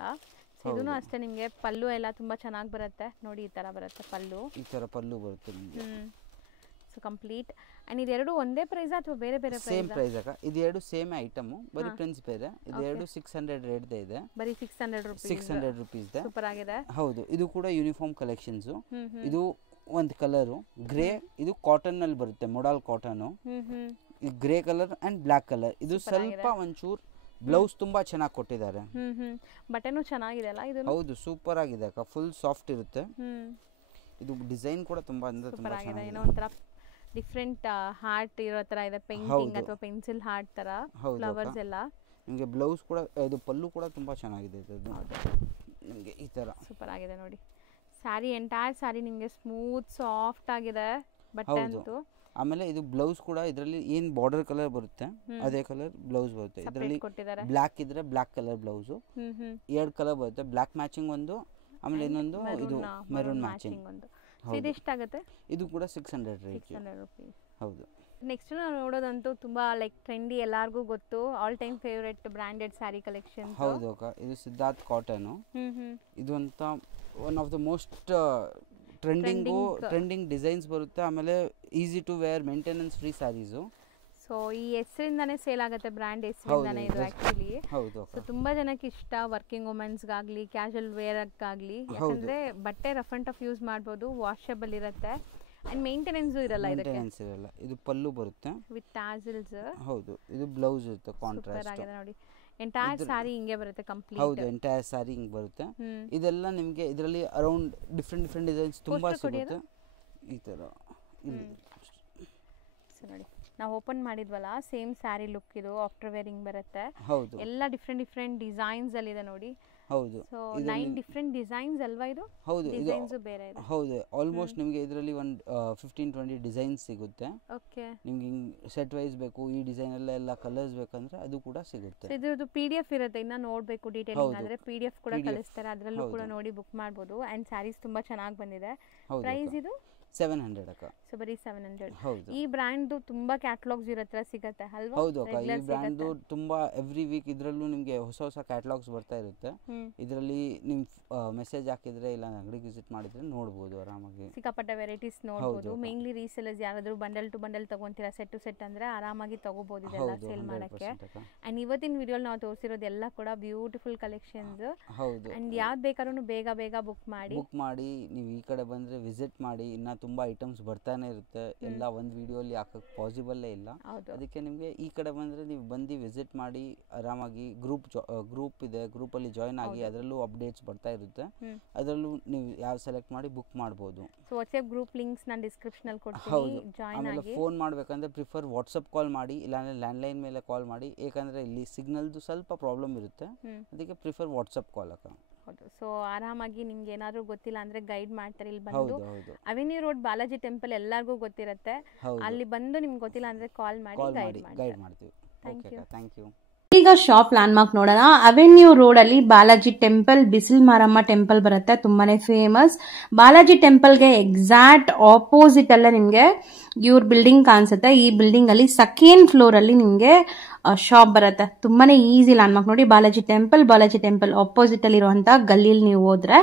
ಸೊ ಇದೂನು ಅಷ್ಟೇ ನಿಮಗೆ ಪಲ್ಲು ಎಲ್ಲ ತುಂಬಾ ಚೆನ್ನಾಗಿ ಬರುತ್ತೆ ನೋಡಿ. ಈ ತರ ಬರುತ್ತೆ ಪಲ್ಲು. ಈ ತರ ಪಲ್ಲು ಬರುತ್ತೆ ನಿಮಗೆ. So complete. ಅಂಡ್ ಇದೆರಡು ಒಂದೇ ಪ್ರೈಸ್ ಅಥವಾ ಬೇರೆ ಬೇರೆ ಪ್ರೈಸ್? ಸೇಮ್ ಪ್ರೈಸ್ ಅಕ್ಕ. ಇದು 2 ಸೇಮ್ ಐಟಮ್, ಬರೀ ಪ್ರಿಂಟ್ಸ್ ಬೇರೆ. ಇದು 2 600 ರೇಟ್ ಇದೆ. ಬರೀ 600 rupees. ಸೂಪರ್ ಆಗಿದೆ. ಹೌದು. ಇದು ಕೂಡ ಯೂನಿಫಾರ್ಮ್ ಕಲೆಕ್ಷನ್ಸ್. ಇದು ಒಂದು ಕಲರು ಗ್ರೇ. ಇದು ಕಾಟನ್ ನಲ್ಲಿ ಬರುತ್ತೆ, ಮೊಡಲ್ ಕಾಟನ್. ಈ grey colour and black colour. ಇದು ಸ್ವಲ್ಪ ಒಂಚೂರು ಬ್ಲೌಸ್ ತುಂಬಾ ಚೆನ್ನಾಗಿ ಕೊಟ್ಟಿದ್ದಾರೆ. ಬಟನು ಚೆನ್ನಾಗಿದೆ ಅಲ್ಲ ಇದು? ಹೌದು, ಸೂಪರ್ ಆಗಿದೆ ಅಕ್ಕ. ಫುಲ್ ಸಾಫ್ಟ್ ಇರುತ್ತೆ. ಇದು ಡಿಸೈನ್ ಕೂಡ ತುಂಬಾ ಅಂದ್ರೆ ತುಂಬಾ ಚೆನ್ನಾಗಿದೆ. ಏನೋ ಒಂಥರ ಡಿಫರೆಂಟ್ ಹಾರ್ಟ್ ಇರೋ ತರ ಇದೆ, ಪೇಂಟಿಂಗ್ ಅಥವಾ ಪೆನ್ಸಿಲ್ ಹಾರ್ಟ್ ತರ ಫ್ಲವರ್ಸ್ ಎಲ್ಲ. ನಿಮಗೆ ಬ್ಲೌಸ್ ಕೂಡ, ಇದು ಪಲ್ಲು ಕೂಡ ತುಂಬಾ ಚೆನ್ನಾಗಿದೆ ಇದು. ನಿಮಗೆ ಈ ತರ ಸೂಪರ್ ಆಗಿದೆ ನೋಡಿ. ಸ್ಯಾರಿ ಎಂಟೈರ್ ಸ್ಯಾರಿ ನಿಮಗೆ ಸ್ಮೂತ್ ಸಾಫ್ಟ್ ಆಗಿದೆ ಬಟ್ಟೆ ಅಂತೂ. ಆಮೇಲೆ ಇದು ಬ್ಲೌಸ್ ಕೂಡ ಇದರಲ್ಲಿ ಏನ್ ಬಾರ್ಡರ್ ಕಲರ್ ಬರುತ್ತೆ ಅದೇ ಕಲರ್ ಬ್ಲೌಸ್ ಬರುತ್ತೆ. ಇದರಲ್ಲಿ ಬ್ಲಾಕ್ ಇದ್ರೆ ಬ್ಲಾಕ್ ಕಲರ್ ಬ್ಲೌಸ್. 2 ಕಲರ್ ಬರುತ್ತೆ, ಬ್ಲಾಕ್ ಮ್ಯಾಚಿಂಗ್ ಒಂದು, ಆಮೇಲೆ ಇನ್ನೊಂದು ಇದು ಮೆರೂನ್ ಮ್ಯಾಚಿಂಗ್. ಇದು ಎಷ್ಟಾಗುತ್ತೆ? ಇದು ಕೂಡ 600 rupees. ಹೌದು. ನೆಕ್ಸ್ಟ್ ನಾವು ನೋಡೋದಂತೂ ತುಂಬಾ ಲೈಕ್ ಟ್ರೆಂಡಿ, ಎಲ್ಲರಿಗೂ ಗೊತ್ತು, all time favourite branded sari collection. ಹೌದು ಅಕ್ಕ. ಇದು ಸಿದ್ಧಾರ್ಥ್ ಕಾಟನ್. ಇದು ಅಂತ one of the most trending designs ಬರುತ್ತೆ. ಆಮೇಲೆ easy to wear, maintenance free saris. So ಈ ಹೆಸರಿಂದಾನೇ ಸೇಲ್ ಆಗುತ್ತೆ, ಬ್ರ್ಯಾಂಡ್ ಹೆಸರಿಂದಾನೇ ಇದು ಆಕ್ಚುಲಿ. ಹೌದು. ಸೊ ತುಂಬಾ ಜನಕ್ಕೆ ಇಷ್ಟ, ವರ್ಕಿಂಗ್ ವುಮೆನ್ಸ್ಗಾಗಲಿ ಕ್ಯಾಶುವಲ್ ವೇರ್ಗಾಗಲಿ. ಯಾಕಂದ್ರೆ ಬಟ್ಟೆ ರಫ್ ಅಂಡ್ ಟಫ್ ಯೂಸ್ ಮಾಡ್ಬೋದು, ವಾಷಬಲ್ ಇರುತ್ತೆ ಅಂಡ್ ಮೇಂಟೆನೆನ್ಸು ಇರಲ್ಲ ಇದಕ್ಕೆ. ಇದು ಪಲ್ಲು ಬರುತ್ತೆ ವಿತ್ ಟ್ಯಾಸಲ್ಸ್. ಹೌದು. ಇದು ಬ್ಲೌಸ್ ಇರುತ್ತೆ ಕಾಂಟ್ರಾಸ್ಟ್. ಆಗಿದೆ ನೋಡಿ. ಎಂಟೈರ್ ಸಾರಿ ಹಿಂಗೆ ಬರುತ್ತೆ ಕಂಪ್ಲೀಟ್. ಹೌದು, ಎಂಟೈರ್ ಸಾರಿ ಹಿಂಗೆ ಬರುತ್ತೆ. ಇದೆಲ್ಲ ನಿಮಗೆ ಇದರಲ್ಲಿ ಅರೌಂಡ್ ಡಿಫರೆಂಟ್ ಡಿಸೈನ್ಸ್ ತುಂಬಾ ಸಿಗುತ್ತೆ. ಈ ಥರ ನೋಡಿ ನಾವು ಓಪನ್ ಮಾಡಿದ್ವಲ್ಲ ಸೇಮ್ ಸ್ಯಾರಿ ಲುಕ್ ಇದು ಆಫ್ಟರ್ ವೇರಿಂಗ್ ಬರುತ್ತೆ. ಹೌದು, ಎಲ್ಲ ಡಿಫ್ರೆಂಟ್ ಡಿಸೈನ್ಸ್ ಅಲ್ಲಿ ಇದೆ ನೋಡಿ. ಹೌದು, ಸೊ 9 ಡಿಫ್ರೆಂಟ್ ಡಿಸೈನ್ಸ್ ಅಲ್ವಾ ಇದು? ಹೌದು, ಡಿಸೈನ್ಸ್ ಬೇರೆ ಇದೆ. ಹೌದು, ಆಲ್ಮೋಸ್ಟ್ ನಿಮಗೆ ಇದರಲ್ಲಿ ಒಂದು 15-20 ಡಿಸೈನ್ಸ್ ಸಿಗುತ್ತೆ. ಓಕೆ, ನಿಮ್ಗೆ ಹಿಂಗ್ ಸೆಟ್ ವೈಸ್ ಬೇಕು, ಈ ಡಿಸೈನ್ ಎಲ್ಲ ಕಲರ್ಸ್ ಬೇಕಂದ್ರೆ ಅದು ಕೂಡ ಸಿಗುತ್ತೆ. ಇದ್ರದ್ದು PDF ಇರುತ್ತೆ, ಇನ್ನ ನೋಡಬೇಕು ಡೀಟೇಲಿಂಗ್ ಆದ್ರೆ PDF ಕೂಡ ಕಳಿಸ್ತಾರೆ, ಅದರಲ್ಲೂ ಕೂಡ ನೋಡಿ ಬುಕ್ ಮಾಡಬಹುದು. ಅಂಡ್ ಸ್ಯಾರೀಸ್ ತುಂಬಾ ಚೆನ್ನಾಗಿ ಬಂದಿದೆ. ಪ್ರೈಸ್ ಇದು 700 ಅಕ್ಕ. ಸೊ ಬರೀ 700. ಹೌದು, ಈ ಬ್ರ್ಯಾಂಡ್ ತುಂಬಾ ಕ್ಯಾಟಲಾಗ್ಸ್ ಇರತ್ರ ಸಿಗುತ್ತೆ ಅಲ್ವಾ? ಹೌದು ಅಕ್ಕ, ಈ ಬ್ರ್ಯಾಂಡ್ ತುಂಬಾ ಎವ್ರಿ ವೀಕ್ ಇದ್ರಲ್ಲೂ ನಿಮಗೆ ಹೊಸ ಕ್ಯಾಟಲಾಗ್ಸ್ ಬರ್ತಾ ಇರುತ್ತೆ. ಇದರಲ್ಲಿ ನಿಮ್ ಮೆಸೇಜ್ ಹಾಕಿದ್ರೆ ಇಲ್ಲ ಅಂಗಡಿಗೆ ವಿಸಿಟ್ ಮಾಡಿದ್ರೆ ನೋಡಬಹುದು ಆರಾಮಾಗಿ. ಸಿಕ್ಕಾಪಟ್ಟೆ ವೆರೈಟೀಸ್ ನೋಡಬಹುದು. ಮೇನ್ಲಿ ರೀಸೇಲರ್ಸ್ ಯಾರಾದ್ರೂ ಬಂಡಲ್ ಟು ಬಂಡಲ್ ತಗೊಂತೀರಾ, ಸೆಟ್ ಟು ಸೆಟ್ ಅಂದ್ರೆ ಆರಾಮಾಗಿ ತಗೋಬಹುದು ಇದೆಲ್ಲ ಸೇಲ್ ಮಾಡಕ್ಕೆ. ಅಂಡ್ ಇವತ್ತಿನ ವಿಡಿಯೋ ನಾವು ತೋರಿಸಿರೋದೆಲ್ಲ ಕೂಡ ಬ್ಯೂಟಿಫುಲ್ ಕಲೆಕ್ಷನ್ಸ್. ಹೌದು, ಅಂಡ್ ಯಾವ್ದು ಬೇಕಾದ್ರೂ ಬೇಗ ಬುಕ್ ಮಾಡಿ ನೀವು ಈ ಕಡೆ ಬಂದ್ರೆ ವಿಸಿಟ್ ಮಾಡಿ. ಇನ್ನ ತುಂಬಾ ಐಟಮ್ಸ್ ಬರ್ತಾನೆ ಇರುತ್ತೆ, ಎಲ್ಲ ಒಂದು ವಿಡಿಯೋಲಿ ಹಾಕಕ್ಕೆ ಪಾಸಿಬಲ್ಲೇ ಇಲ್ಲ. ಅದಕ್ಕೆ ನಿಮಗೆ ಈ ಕಡೆ ಬಂದ್ರೆ ನೀವು ಬಂದು ವಿಸಿಟ್ ಮಾಡಿ ಆರಾಮಾಗಿ. ಗ್ರೂಪ್ ಇದೆ, ಗ್ರೂಪಲ್ಲಿ ಜಾಯ್ನ್ ಆಗಿ, ಅದರಲ್ಲೂ ಅಪ್ಡೇಟ್ಸ್ ಬರ್ತಾ ಇರುತ್ತೆ. ಅದರಲ್ಲೂ ನೀವು ಯಾವ ಸೆಲೆಕ್ಟ್ ಮಾಡಿ ಬುಕ್ ಮಾಡಬಹುದು. ಸೊ ವಾಟ್ಸ್ಆಪ್ ಗ್ರೂಪ್ ಲಿಂಕ್ಸ್ ನಾನು ಡಿಸ್ಕ್ರಿಪ್ಷನ್ ಅಲ್ಲಿ ಕೊಡ್ತೀನಿ, ಜಾಯ್ನ್ ಆಗಿ. ಫೋನ್ ಮಾಡಬೇಕಂದ್ರೆ ಪ್ರಿಫರ್ ವಾಟ್ಸ್ಆಪ್ ಕಾಲ್ ಮಾಡಿ, ಇಲ್ಲಾಂದ್ರೆ ಲ್ಯಾಂಡ್ಲೈನ್ ಮೇಲೆ ಕಾಲ್ ಮಾಡಿ. ಯಾಕಂದ್ರೆ ಇಲ್ಲಿ ಸಿಗ್ನಲ್ದು ಸ್ವಲ್ಪ ಪ್ರಾಬ್ಲಮ್ ಇರುತ್ತೆ, ಅದಕ್ಕೆ ಪ್ರಿಫರ್ ವಾಟ್ಸ್ಆಪ್ ಕಾಲ್ ಅಕ್ಕ. ಸೊ ಆರಾಮಾಗಿ ನಿಮ್ಗೆ ಏನಾದ್ರು ಗೊತ್ತಿಲ್ಲ ಅಂದ್ರೆ ಗೈಡ್ ಮಾಡ್ತಾರೆ. ಇಲ್ಲಿ ಬಂದು ಅವೆನ್ಯೂ ರೋಡ್ ಬಾಲಾಜಿ ಟೆಂಪಲ್ ಎಲ್ಲರಿಗೂ ಗೊತ್ತಿರುತ್ತೆ, ಅಲ್ಲಿ ಬಂದು ನಿಮ್ಗೆ ಗೊತ್ತಿಲ್ಲ ಅಂದ್ರೆ ಕಾಲ್ ಮಾಡಿ ಗೈಡ್ ಮಾಡ್ತೀವಿ. Thank you. ಈಗ ಶಾಪ್ ಲ್ಯಾಂಡ್ ಮಾರ್ಕ್ ನೋಡೋಣ. ಅವೆನ್ಯೂ ರೋಡ್ ಅಲ್ಲಿ ಬಾಲಾಜಿ ಟೆಂಪಲ್, ಬಿಸಿಲ್ ಮಾರಮ್ಮ ಟೆಂಪಲ್ ಬರುತ್ತೆ, ತುಂಬಾನೇ ಫೇಮಸ್. ಬಾಲಾಜಿ ಟೆಂಪಲ್ಗೆ ಎಕ್ಸಾಕ್ಟ್ ಆಪೋಸಿಟ್ ಅಲ್ಲೇ ನಿಮ್ಗೆ ಇವ್ರ ಬಿಲ್ಡಿಂಗ್ ಕಾಣಿಸುತ್ತೆ. ಈ ಬಿಲ್ಡಿಂಗ್ ಅಲ್ಲಿ ಸೆಕೆಂಡ್ ಫ್ಲೋರ್ ಅಲ್ಲಿ ನಿಮ್ಗೆ ಶಾಪ್ ಬರುತ್ತೆ. ತುಂಬಾನೇ ಈಸಿ ಲ್ಯಾಂಡ್ ಮಾರ್ಕ್ ನೋಡಿ. ಬಾಲಾಜಿ ಟೆಂಪಲ್ ಆಪೋಸಿಟ್ ಅಲ್ಲಿ ಇರುವಂತ ಗಲ್ಲಿಯಲ್ಲಿ ನೀವು ಹೋದ್ರೆ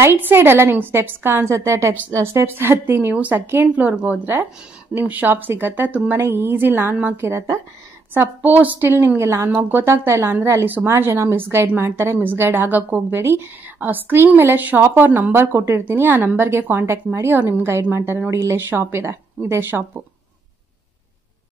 ರೈಟ್ ಸೈಡ್ ಎಲ್ಲ ನಿಮ್ಗೆ ಸ್ಟೆಪ್ಸ್ ಕಾಣಿಸುತ್ತೆ. ಸ್ಟೆಪ್ಸ್ ಹತ್ತಿ ನೀವು ಸೆಕೆಂಡ್ ಫ್ಲೋರ್ಗೆ ಹೋದ್ರೆ ನಿಮ್ಗೆ ಶಾಪ್ ಸಿಗತ್ತೆ. ತುಂಬಾನೇ ಈಸಿ ಲ್ಯಾಂಡ್ ಮಾರ್ಕ್ ಇರುತ್ತೆ. ಸಪೋಸ್ ಸ್ಟಿಲ್ ನಿಮ್ಗೆ ಲ್ಯಾಂಡ್ ಮಾರ್ಕ್ ಗೊತ್ತಾಗ್ತಾ ಇಲ್ಲ ಅಂದ್ರೆ ಅಲ್ಲಿ ಸುಮಾರು ಜನ ಮಿಸ್ಗೈಡ್ ಮಾಡ್ತಾರೆ, ಮಿಸ್ಗೈಡ್ ಆಗಕ್ಕೆ ಹೋಗ್ಬೇಡಿ. ಸ್ಕ್ರೀನ್ ಮೇಲೆ ಶಾಪ್ ಅವ್ರ ನಂಬರ್ ಕೊಟ್ಟಿರ್ತೀನಿ, ಆ ನಂಬರ್ಗೆ ಕಾಂಟ್ಯಾಕ್ಟ್ ಮಾಡಿ ಅವ್ರು ನಿಮ್ಗೆ ಗೈಡ್ ಮಾಡ್ತಾರೆ. ನೋಡಿ ಇಲ್ಲೇ ಶಾಪ್ ಇದೆ, ಇದೇ ಶಾಪು.